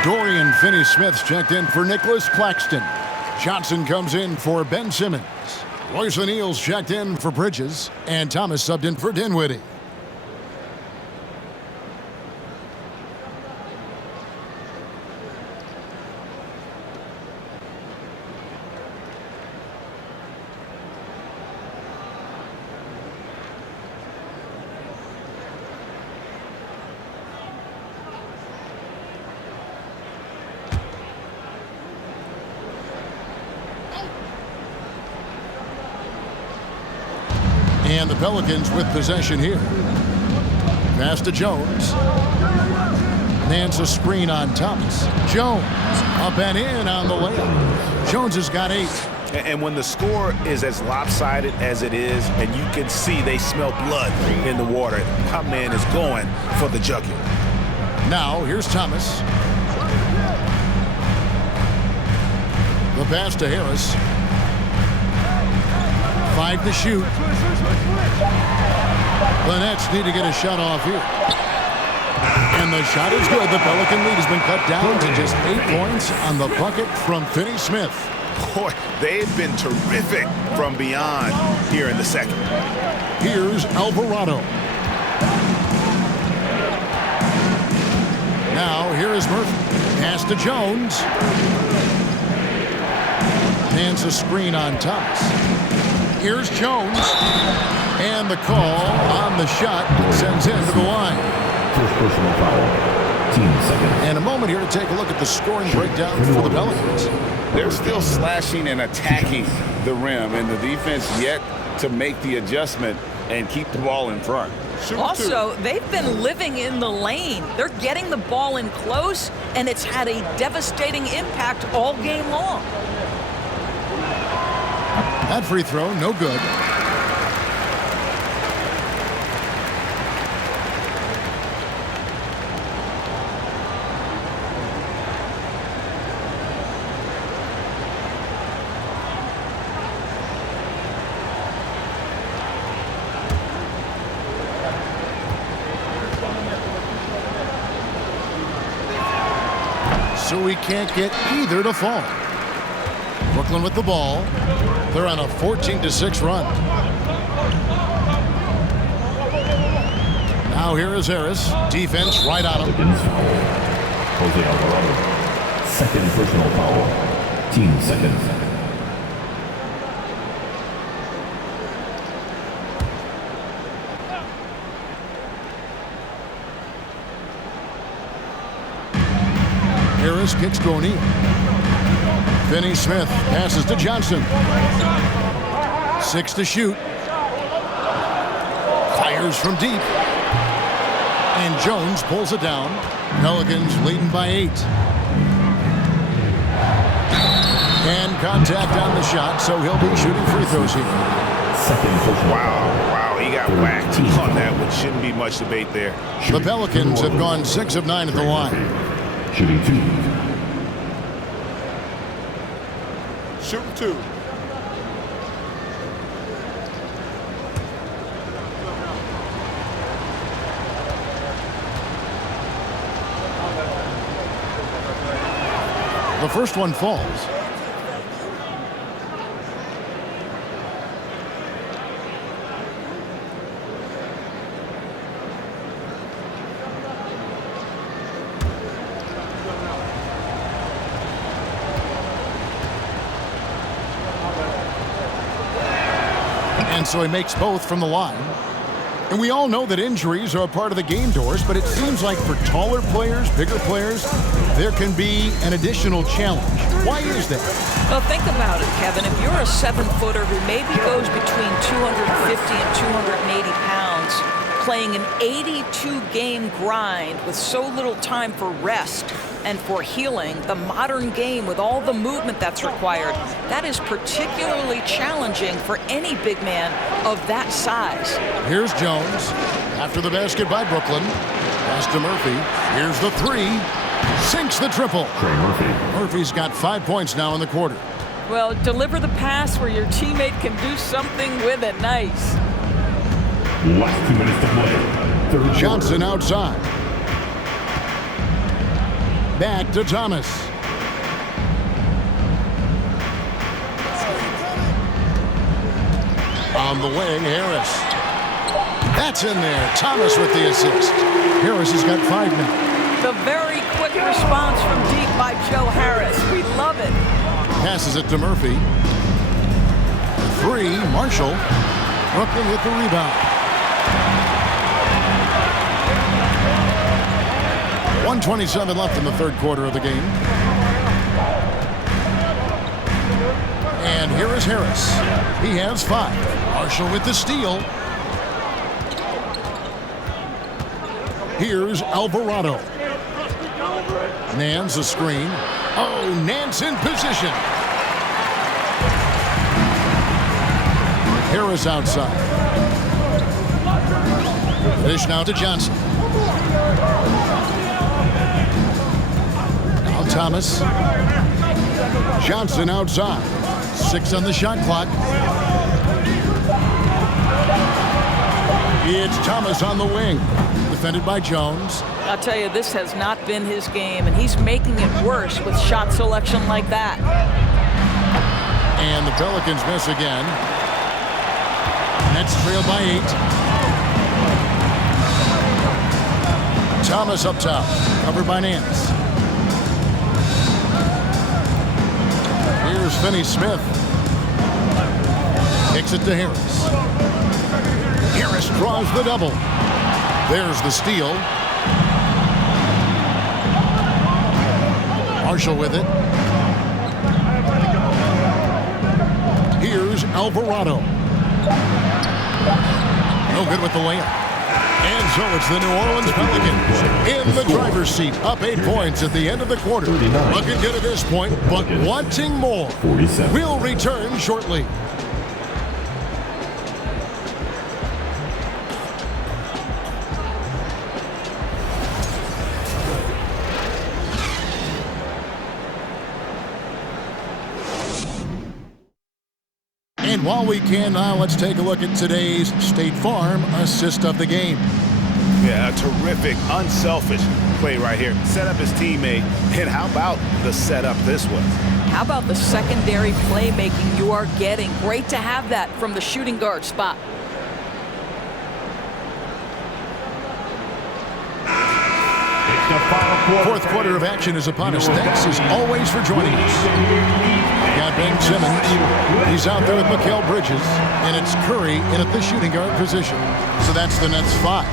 Dorian Finney-Smith's checked in for Nicholas Claxton. Johnson comes in for Ben Simmons. Royce O'Neal's checked in for Bridges. And Thomas subbed in for Dinwiddie. And the Pelicans with possession here. Pass to Jones. Nance a screen on Thomas. Jones up and in on the layup. Jones has got 8. And when the score is as lopsided as it is, and you can see they smell blood in the water, my man is going for the jugular. Now, here's Thomas. The pass to Harris. 5 to shoot. The Nets need to get a shot off here. And the shot is good. The Pelican lead has been cut down to just 8 points on the bucket from Finney-Smith. Boy, they've been terrific from beyond here in the second. Here's Alvarado. Now, here is Murphy. Pass to Jones. Hands a screen on Thomas. Here's Jones. And the call on the shot sends him to the line. First personal foul. Team second. And a moment here to take a look at the scoring breakdown for the Pelicans. They're still slashing and attacking the rim, and the defense yet to make the adjustment and keep the ball in front. Also, they've been living in the lane. They're getting the ball in close, and it's had a devastating impact all game long. That free throw, no good. So we can't get either to fall. Brooklyn with the ball. They're on a 14-6 run. Now here is Harris. Defense right on him. Jose Alvarado. Second personal foul. Team second. Harris kicks to O'Neal. Finney-Smith passes to Johnson. 6 to shoot. Fires from deep. And Jones pulls it down. Pelicans leading by 8. And contact on the shot, so he'll be shooting free throws here. Wow, he got whacked on that one. Shouldn't be much debate there. The Pelicans have gone 6 of 9 at the line. Shooting 2. Shooting 2. The first one falls. And so he makes both from the line. And we all know that injuries are a part of the game, Doris, but it seems like for taller players, bigger players, there can be an additional challenge. Why is that? Well, think about it, Kevin. If you're a 7-footer who maybe goes between 250 and 280 pounds, playing an 82-game grind with so little time for rest and for healing, the modern game with all the movement that's required, that is particularly challenging for any big man of that size. Here's Jones. After the basket by Brooklyn. Pass to Murphy. Here's the 3. Sinks the triple. Murphy's got 5 points now in the quarter. Well, deliver the pass where your teammate can do something with it. Nice. Last 2 minutes to play. Johnson outside. Back to Thomas. On the wing, Harris. That's in there. Thomas with the assist. Harris has got 5 now. The very quick response from deep by Joe Harris. We love it. Passes it to Murphy. 3, Marshall. Brooklyn with the rebound. 1:27 left in the third quarter of the game. And here is Harris. He has 5. Marshall with the steal. Here's Alvarado. Nance a screen. Oh, Nance in position. Harris outside. Dish now to Johnson. Now Thomas. Johnson outside. 6 on the shot clock. It's Thomas on the wing. Defended by Jones. I'll tell you, this has not been his game, and he's making it worse with shot selection like that. And the Pelicans miss again. Nets trail by 8. Thomas up top, covered by Nance. Here's Finney-Smith. Kicks it to Harris. Harris draws the double. There's the steal. Marshall with it. Here's Alvarado. No good with the layup. And so it's the New Orleans Pelicans in the driver's seat, up 8 points at the end of the quarter. Looking good at this point, but wanting more. We'll return shortly. And while we can now, let's take a look at today's State Farm assist of the game. Yeah, a terrific, unselfish play right here. Set up his teammate, and how about the setup this was? How about the secondary playmaking you are getting? Great to have that from the shooting guard spot. Fourth quarter of action is upon us. Thanks as always for joining us. Got Ben Simmons. He's out there with Mikal Bridges. And it's Curry in at the shooting guard position. So that's the Nets 5.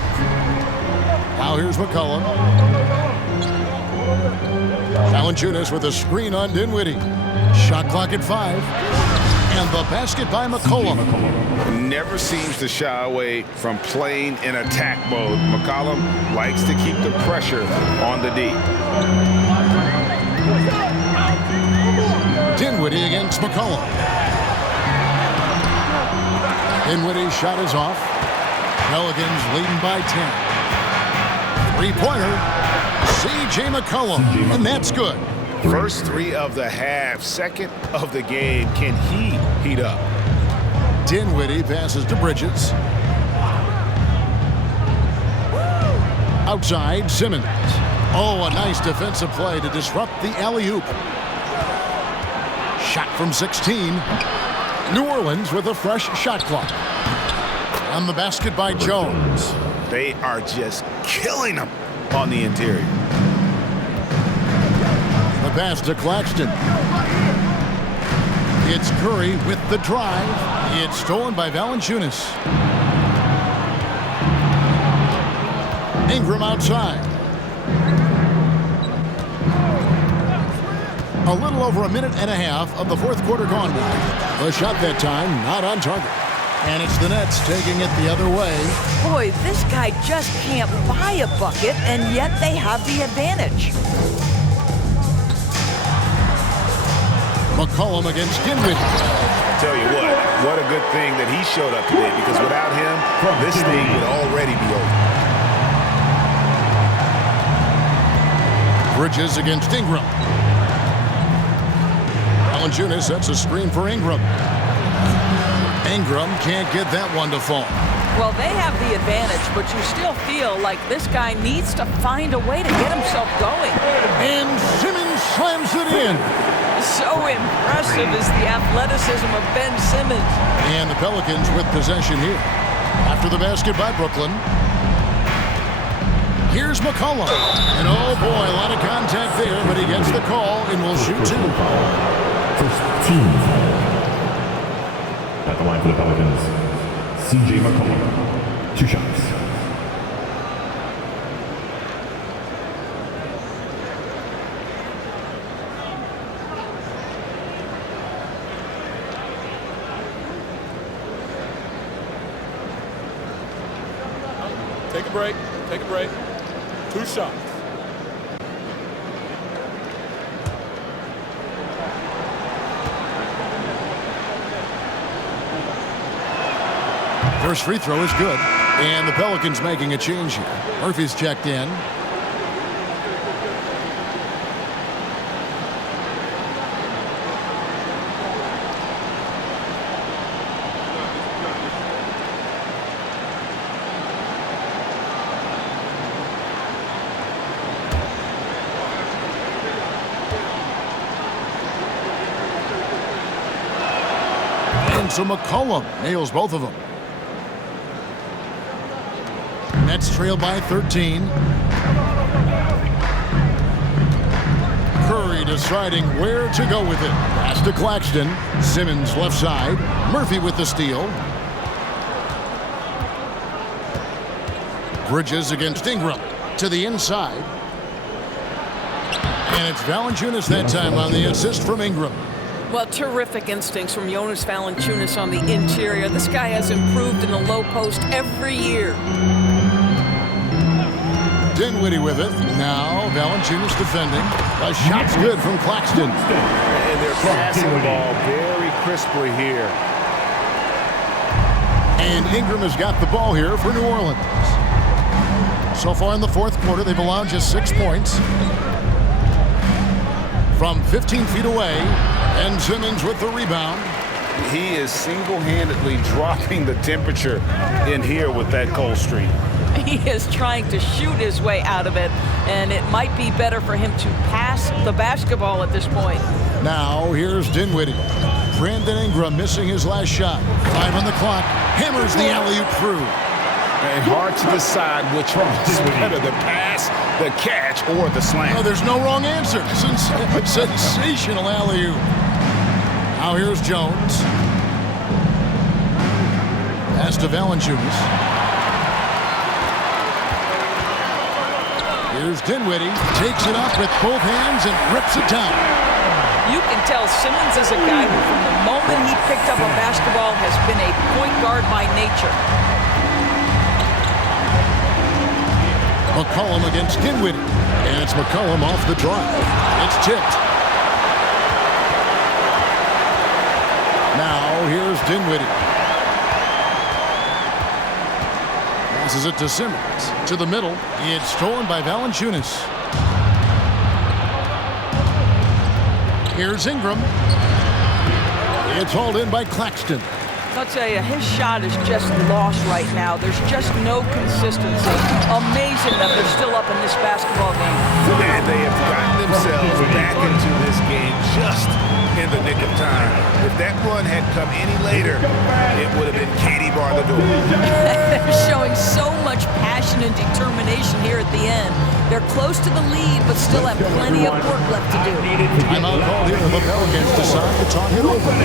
Now here's McCollum. Valanciunas with a screen on Dinwiddie. Shot clock at 5. And the basket by McCollum. Never seems to shy away from playing in attack mode. McCollum likes to keep the pressure on the D. Dinwiddie against McCollum. Dinwiddie's shot is off. Pelicans leading by 10. Three-pointer. C.J. McCollum. And that's good. First 3 of the half, second of the game. Can he heat up? Dinwiddie passes to Bridges. Outside, Simmons. Oh, a nice defensive play to disrupt the alley-oop. Shot from 16. New Orleans with a fresh shot clock. On the basket by Jones. They are just killing them on the interior. The pass to Claxton. It's Curry with the drive. It's stolen by Valanciunas. Ingram outside. A little over a minute and a half of the fourth quarter gone now. The shot that time not on target. And it's the Nets taking it the other way. Boy, this guy just can't buy a bucket, and yet they have the advantage. McCollum against Dinwiddie. Tell you what a good thing that he showed up today, because without him, this thing would already be over. Bridges against Ingram. Valanciunas sets a screen for Ingram. Ingram can't get that one to fall. Well, they have the advantage, but you still feel like this guy needs to find a way to get himself going. And Simmons slams it in. So impressive is the athleticism of Ben Simmons. And the Pelicans with possession here. After the basket by Brooklyn. Here's McCollum. And oh boy, a lot of contact there, but he gets the call and will shoot 2. First team foul. At the line for the Pelicans, C.J. McCollum. 2 shots. Take a break. Take a break. 2 shots. First free throw is good. And the Pelicans making a change here. Murphy's checked in. And so McCollum nails both of them. Nets trail by 13. Curry deciding where to go with it. Pass to Claxton. Simmons left side. Murphy with the steal. Bridges against Ingram. To the inside. And it's Valanciunas that time on the assist from Ingram. Well, terrific instincts from Jonas Valanciunas on the interior. This guy has improved in the low post every year. Dinwiddie with it. Now Valanciunas defending. A shot's good from Claxton. And they're passing the ball very crisply here. And Ingram has got the ball here for New Orleans. So far in the fourth quarter, they've allowed just 6 points. From 15 feet away, and Simmons with the rebound. He is single-handedly dropping the temperature in here with that cold streak. He is trying to shoot his way out of it, and it might be better for him to pass the basketball at this point. Now, here's Dinwiddie. Brandon Ingram missing his last shot. 5 on the clock. Hammers the alley-oop through. And hard to decide which one is better, the pass, the catch, or the slam. No, there's no wrong answer. Sensational alley-oop. Now here's Jones. Pass to Valanciunas. Here's Dinwiddie. Takes it up with both hands and rips it down. You can tell Simmons is a guy who, from the moment he picked up a basketball, has been a point guard by nature. McCollum against Dinwiddie. And it's McCollum off the drive. It's tipped. Now here's Dinwiddie. Passes it to Simmons. To the middle. It's stolen by Valanciunas. Here's Ingram. It's hauled in by Claxton. I'll tell you, his shot is just lost right now. There's just no consistency. Amazing that they're still up in this basketball game. And they have gotten themselves back into this game just in the nick of time. If that run had come any later, it would have been Katie bar the door. They're showing so much passion and determination here at the end. They're close to the lead, but still have plenty of work left to do. Timeout called here. The Pelicans decide to talk it over.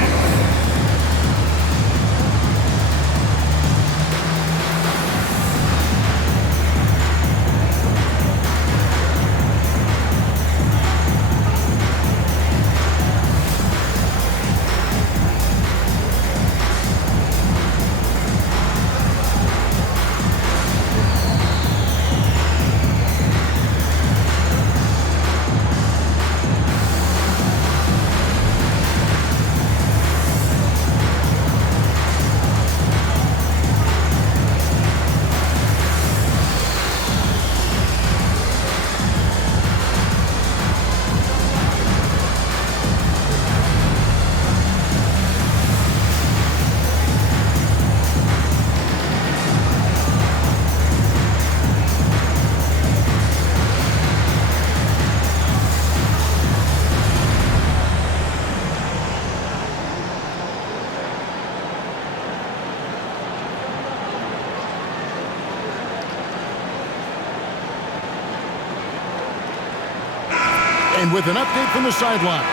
And with an update from the sidelines,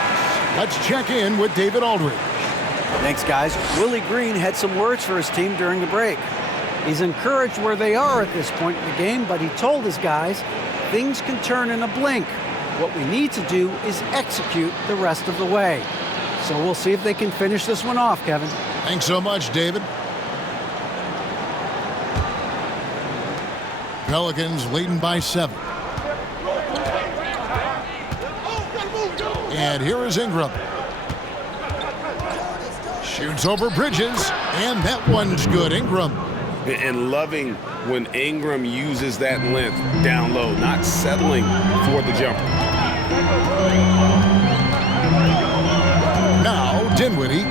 let's check in with David Aldridge. Thanks, guys. Willie Green had some words for his team during the break. He's encouraged where they are at this point in the game, but he told his guys things can turn in a blink. What we need to do is execute the rest of the way. So we'll see if they can finish this one off, Kevin. Thanks so much, David. Pelicans leading by 7. And here is Ingram. Shoots over Bridges, and that one's good. Ingram. And loving when Ingram uses that length down low, not settling for the jumper. Now, Dinwiddie.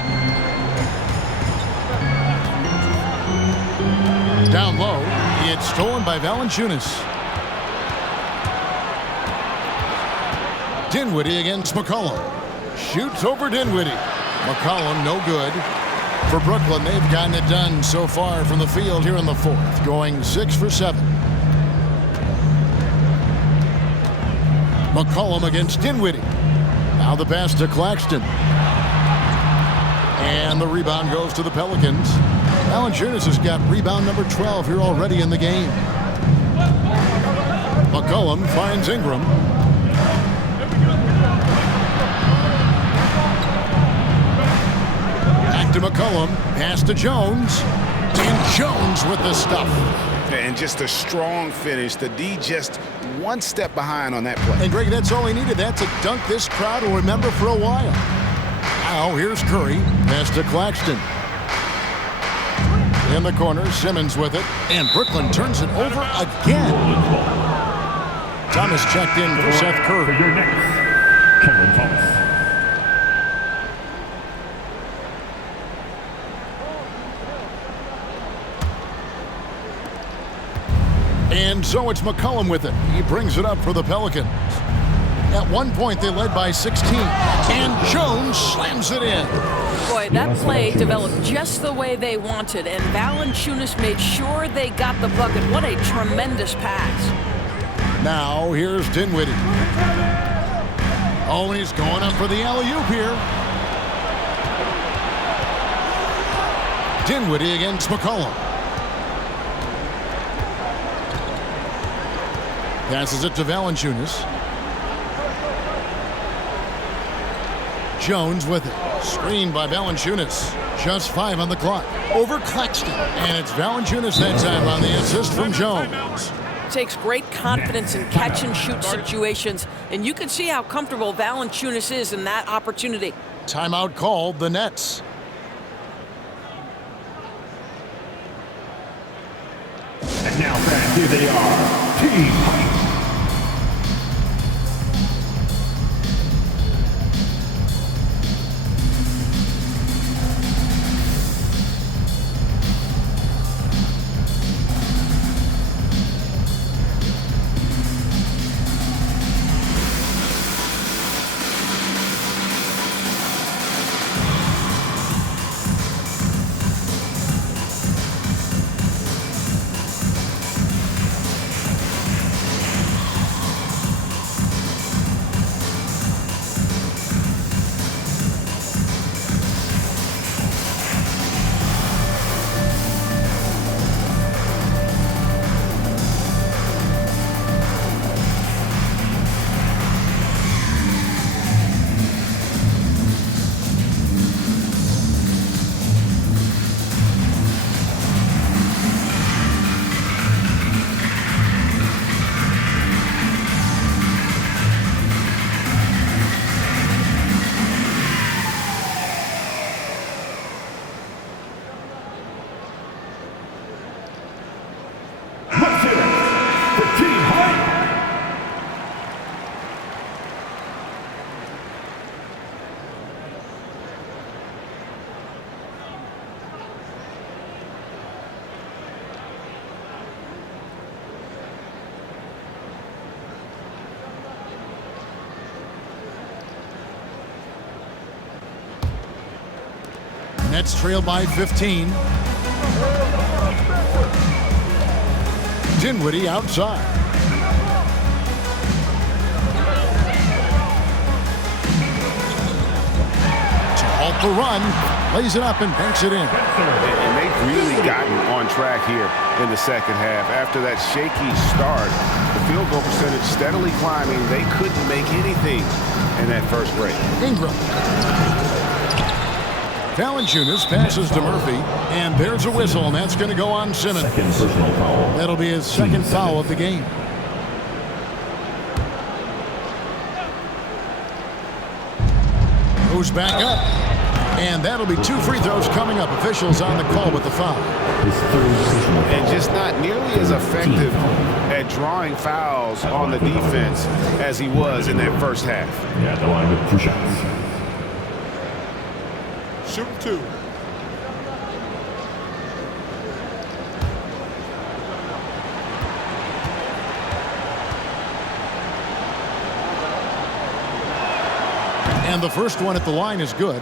Down low, it's stolen by Valanciunas. Dinwiddie against McCollum. Shoots over Dinwiddie. McCollum, no good. For Brooklyn, they've gotten it done so far from the field here in the fourth, going 6 for 7. McCollum against Dinwiddie. Now the pass to Claxton. And the rebound goes to the Pelicans. Valanciunas has got rebound number 12 here already in the game. McCollum finds Ingram. Back to McCollum. Pass to Jones. And Jones with the stuff. And just a strong finish. The D just one step behind on that play. And Greg, that's all he needed. That's a dunk this crowd will remember for a while. Now here's Curry. Pass to Claxton. In the corner, Simmons with it. And Brooklyn turns it over again. Thomas checked in for Seth Curry. For your next, Cameron Thomas. And so it's McCollum with it. He brings it up for the Pelicans. At one point, they led by 16. And Jones slams it in. Boy, that play developed just the way they wanted, and Valanciunas made sure they got the bucket. What a tremendous pass. Now, here's Dinwiddie. Oh, he's going up for the alley-oop here. Dinwiddie against McCollum. Passes it to Valanciunas. Jones with it. Screened by Valanciunas. Just 5 on the clock. Over Claxton. And it's Valanciunas that time on the assist from Jones. Takes great confidence in catch-and-shoot situations, and you can see how comfortable Valanciunas is in that opportunity. Timeout called, the Nets. And now, fans, here they are. Team Height. Nets trail by 15. Dinwiddie outside. To halt the run, lays it up and banks it in. And they've really gotten on track here in the second half. After that shaky start, the field goal percentage steadily climbing. They couldn't make anything in that first break. Ingram. Valanciunas passes to Murphy, and there's a whistle, and that's going to go on Simmons. Second personal foul. That'll be his second foul of the game. Goes back up. And that'll be 2 free throws coming up. Officials on the call with the foul. And just not nearly as effective at drawing fouls on the defense as he was in that first half. Yeah, the line with 2 shots. Shoot 2. And the first one at the line is good.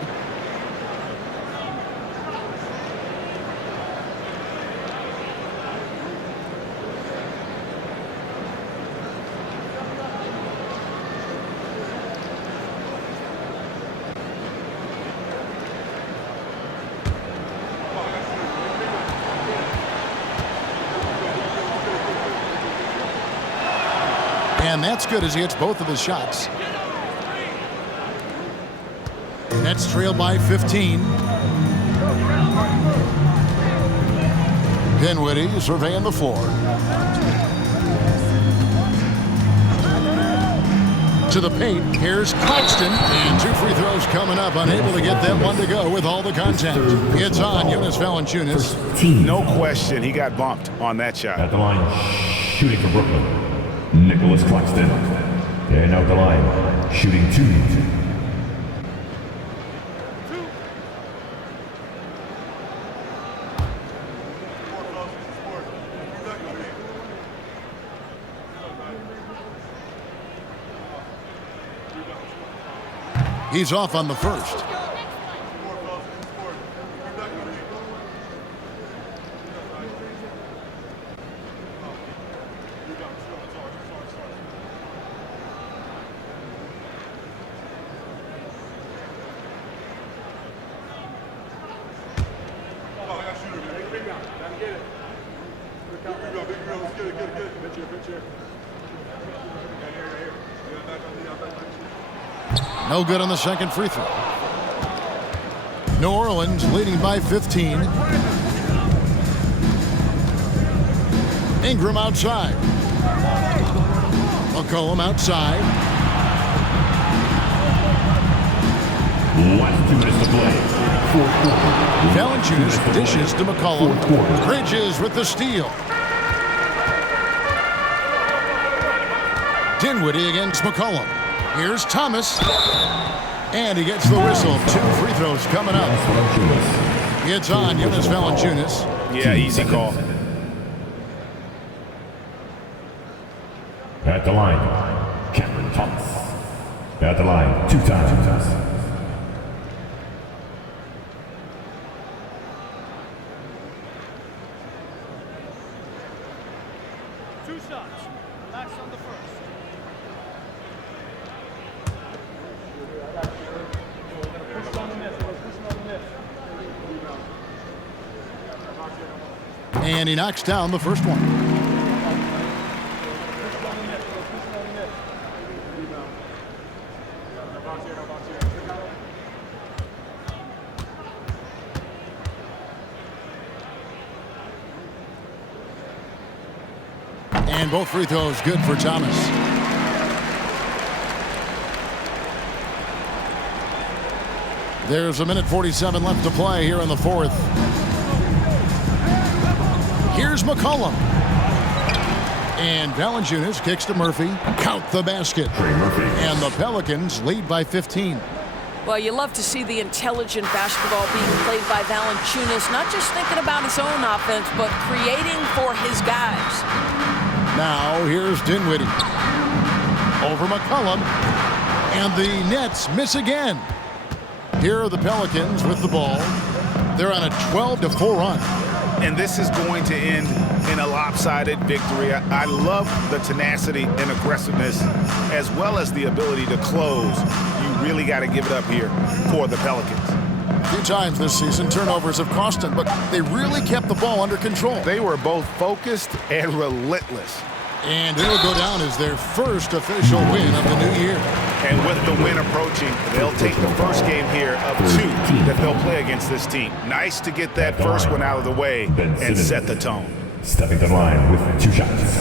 And that's good as he hits both of his shots. Nets trail by 15. Dinwiddie surveying the floor. To the paint, here's Claxton. And 2 free throws coming up, unable to get that one to go with all the contact. It's on Jonas Valanciunas. No question, he got bumped on that shot. At the line, shooting for Brooklyn, Nicholas Claxton. And out the line, shooting 2. He's off on the first. No good on the second free throw. New Orleans leading by 15. Ingram outside. McCollum outside. Last 2 minutes to play. Valanciunas dishes to McCollum. Bridges with the steal. Dinwiddie against McCollum. Here's Thomas. And he gets the whistle. 2 free throws coming up. It's on Jonas Valanciunas. Yeah, easy call. At the line, Cameron Thomas. At the line, 2 times. Two shots. Relax on the first. And he knocks down the first one. And both free throws good for Thomas. There's a minute 47 left to play here in the fourth. Here's McCollum. And Valanciunas kicks to Murphy. Count the basket. And the Pelicans lead by 15. Well, you love to see the intelligent basketball being played by Valanciunas, not just thinking about his own offense, but creating for his guys. Now here's Dinwiddie. Over McCollum. And the Nets miss again. Here are the Pelicans with the ball. They're on a 12-4 run. And this is going to end in a lopsided victory. I love the tenacity and aggressiveness as well as the ability to close. You really got to give it up here for the Pelicans. A few times this season, turnovers have cost them, but they really kept the ball under control. They were both focused and relentless. And it'll go down as their first official win of the new year. And with the win approaching, they'll take the first game here of 2 that they'll play against this team. Nice to get that first one out of the way and set the tone. Stepping to the line with 2 shots.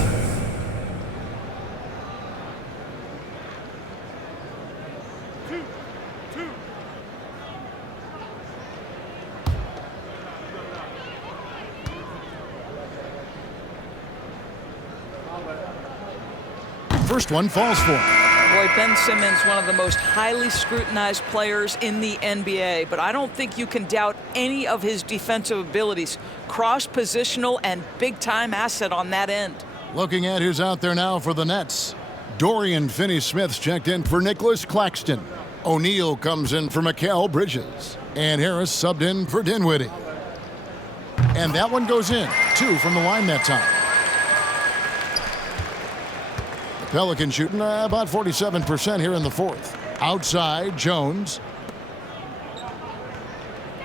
First one falls for him. Boy, Ben Simmons, one of the most highly scrutinized players in the NBA, but I don't think you can doubt any of his defensive abilities. Cross-positional and big-time asset on that end. Looking at who's out there now for the Nets. Dorian Finney-Smith's checked in for Nicholas Claxton. O'Neal comes in for Mikal Bridges. And Harris subbed in for Dinwiddie. And that one goes in. 2 from the line that time. The Pelicans shooting about 47% here in the fourth. Outside, Jones.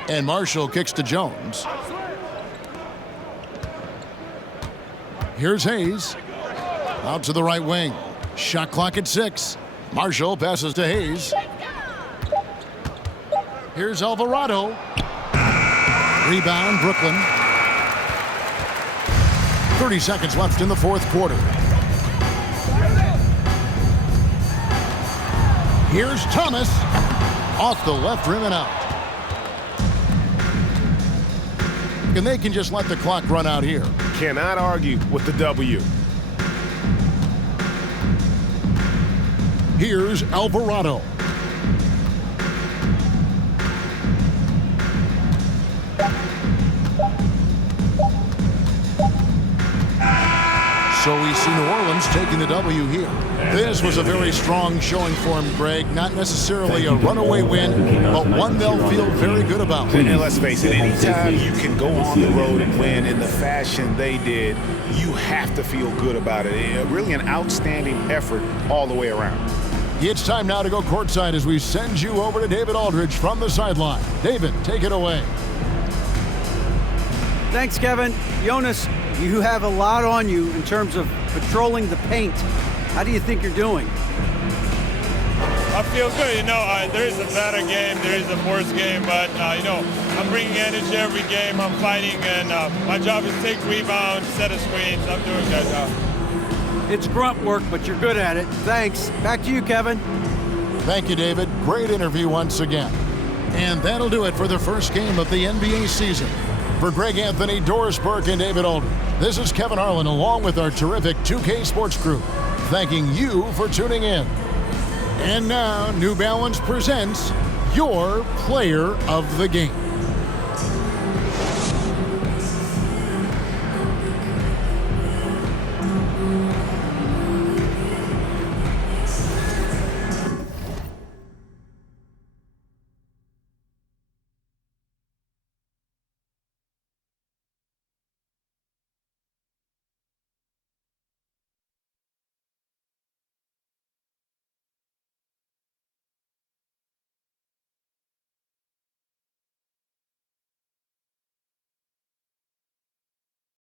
And Marshall kicks to Jones. Here's Hayes. Out to the right wing. Shot clock at 6. Marshall passes to Hayes. Here's Alvarado. Rebound, Brooklyn. 30 seconds left in the fourth quarter. Here's Thomas. Off the left rim and out. And they can just let the clock run out here. Cannot argue with the W. Here's Alvarado. So we see New Orleans taking the W here. This was a very strong showing for him, Greg. Not necessarily a runaway win, but one they'll feel very good about. And let's face it, anytime you can go on the road and win in the fashion they did, you have to feel good about it. Really an outstanding effort all the way around. It's time now to go courtside as we send you over to David Aldridge from the sideline. David, take it away. Thanks, Kevin. Jonas, you have a lot on you in terms of patrolling the paint. How do you think you're doing? I feel good. There is a better game, there is a worse game, but, I'm bringing energy every game. I'm fighting, and my job is to take rebounds, set a screens. I'm doing that job. It's grunt work, but you're good at it. Thanks. Back to you, Kevin. Thank you, David. Great interview once again. And that'll do it for the first game of the NBA season. For Greg Anthony, Doris Burke, and David Aldridge, this is Kevin Harlan along with our terrific 2K Sports crew, thanking you for tuning in. And now, New Balance presents your player of the game.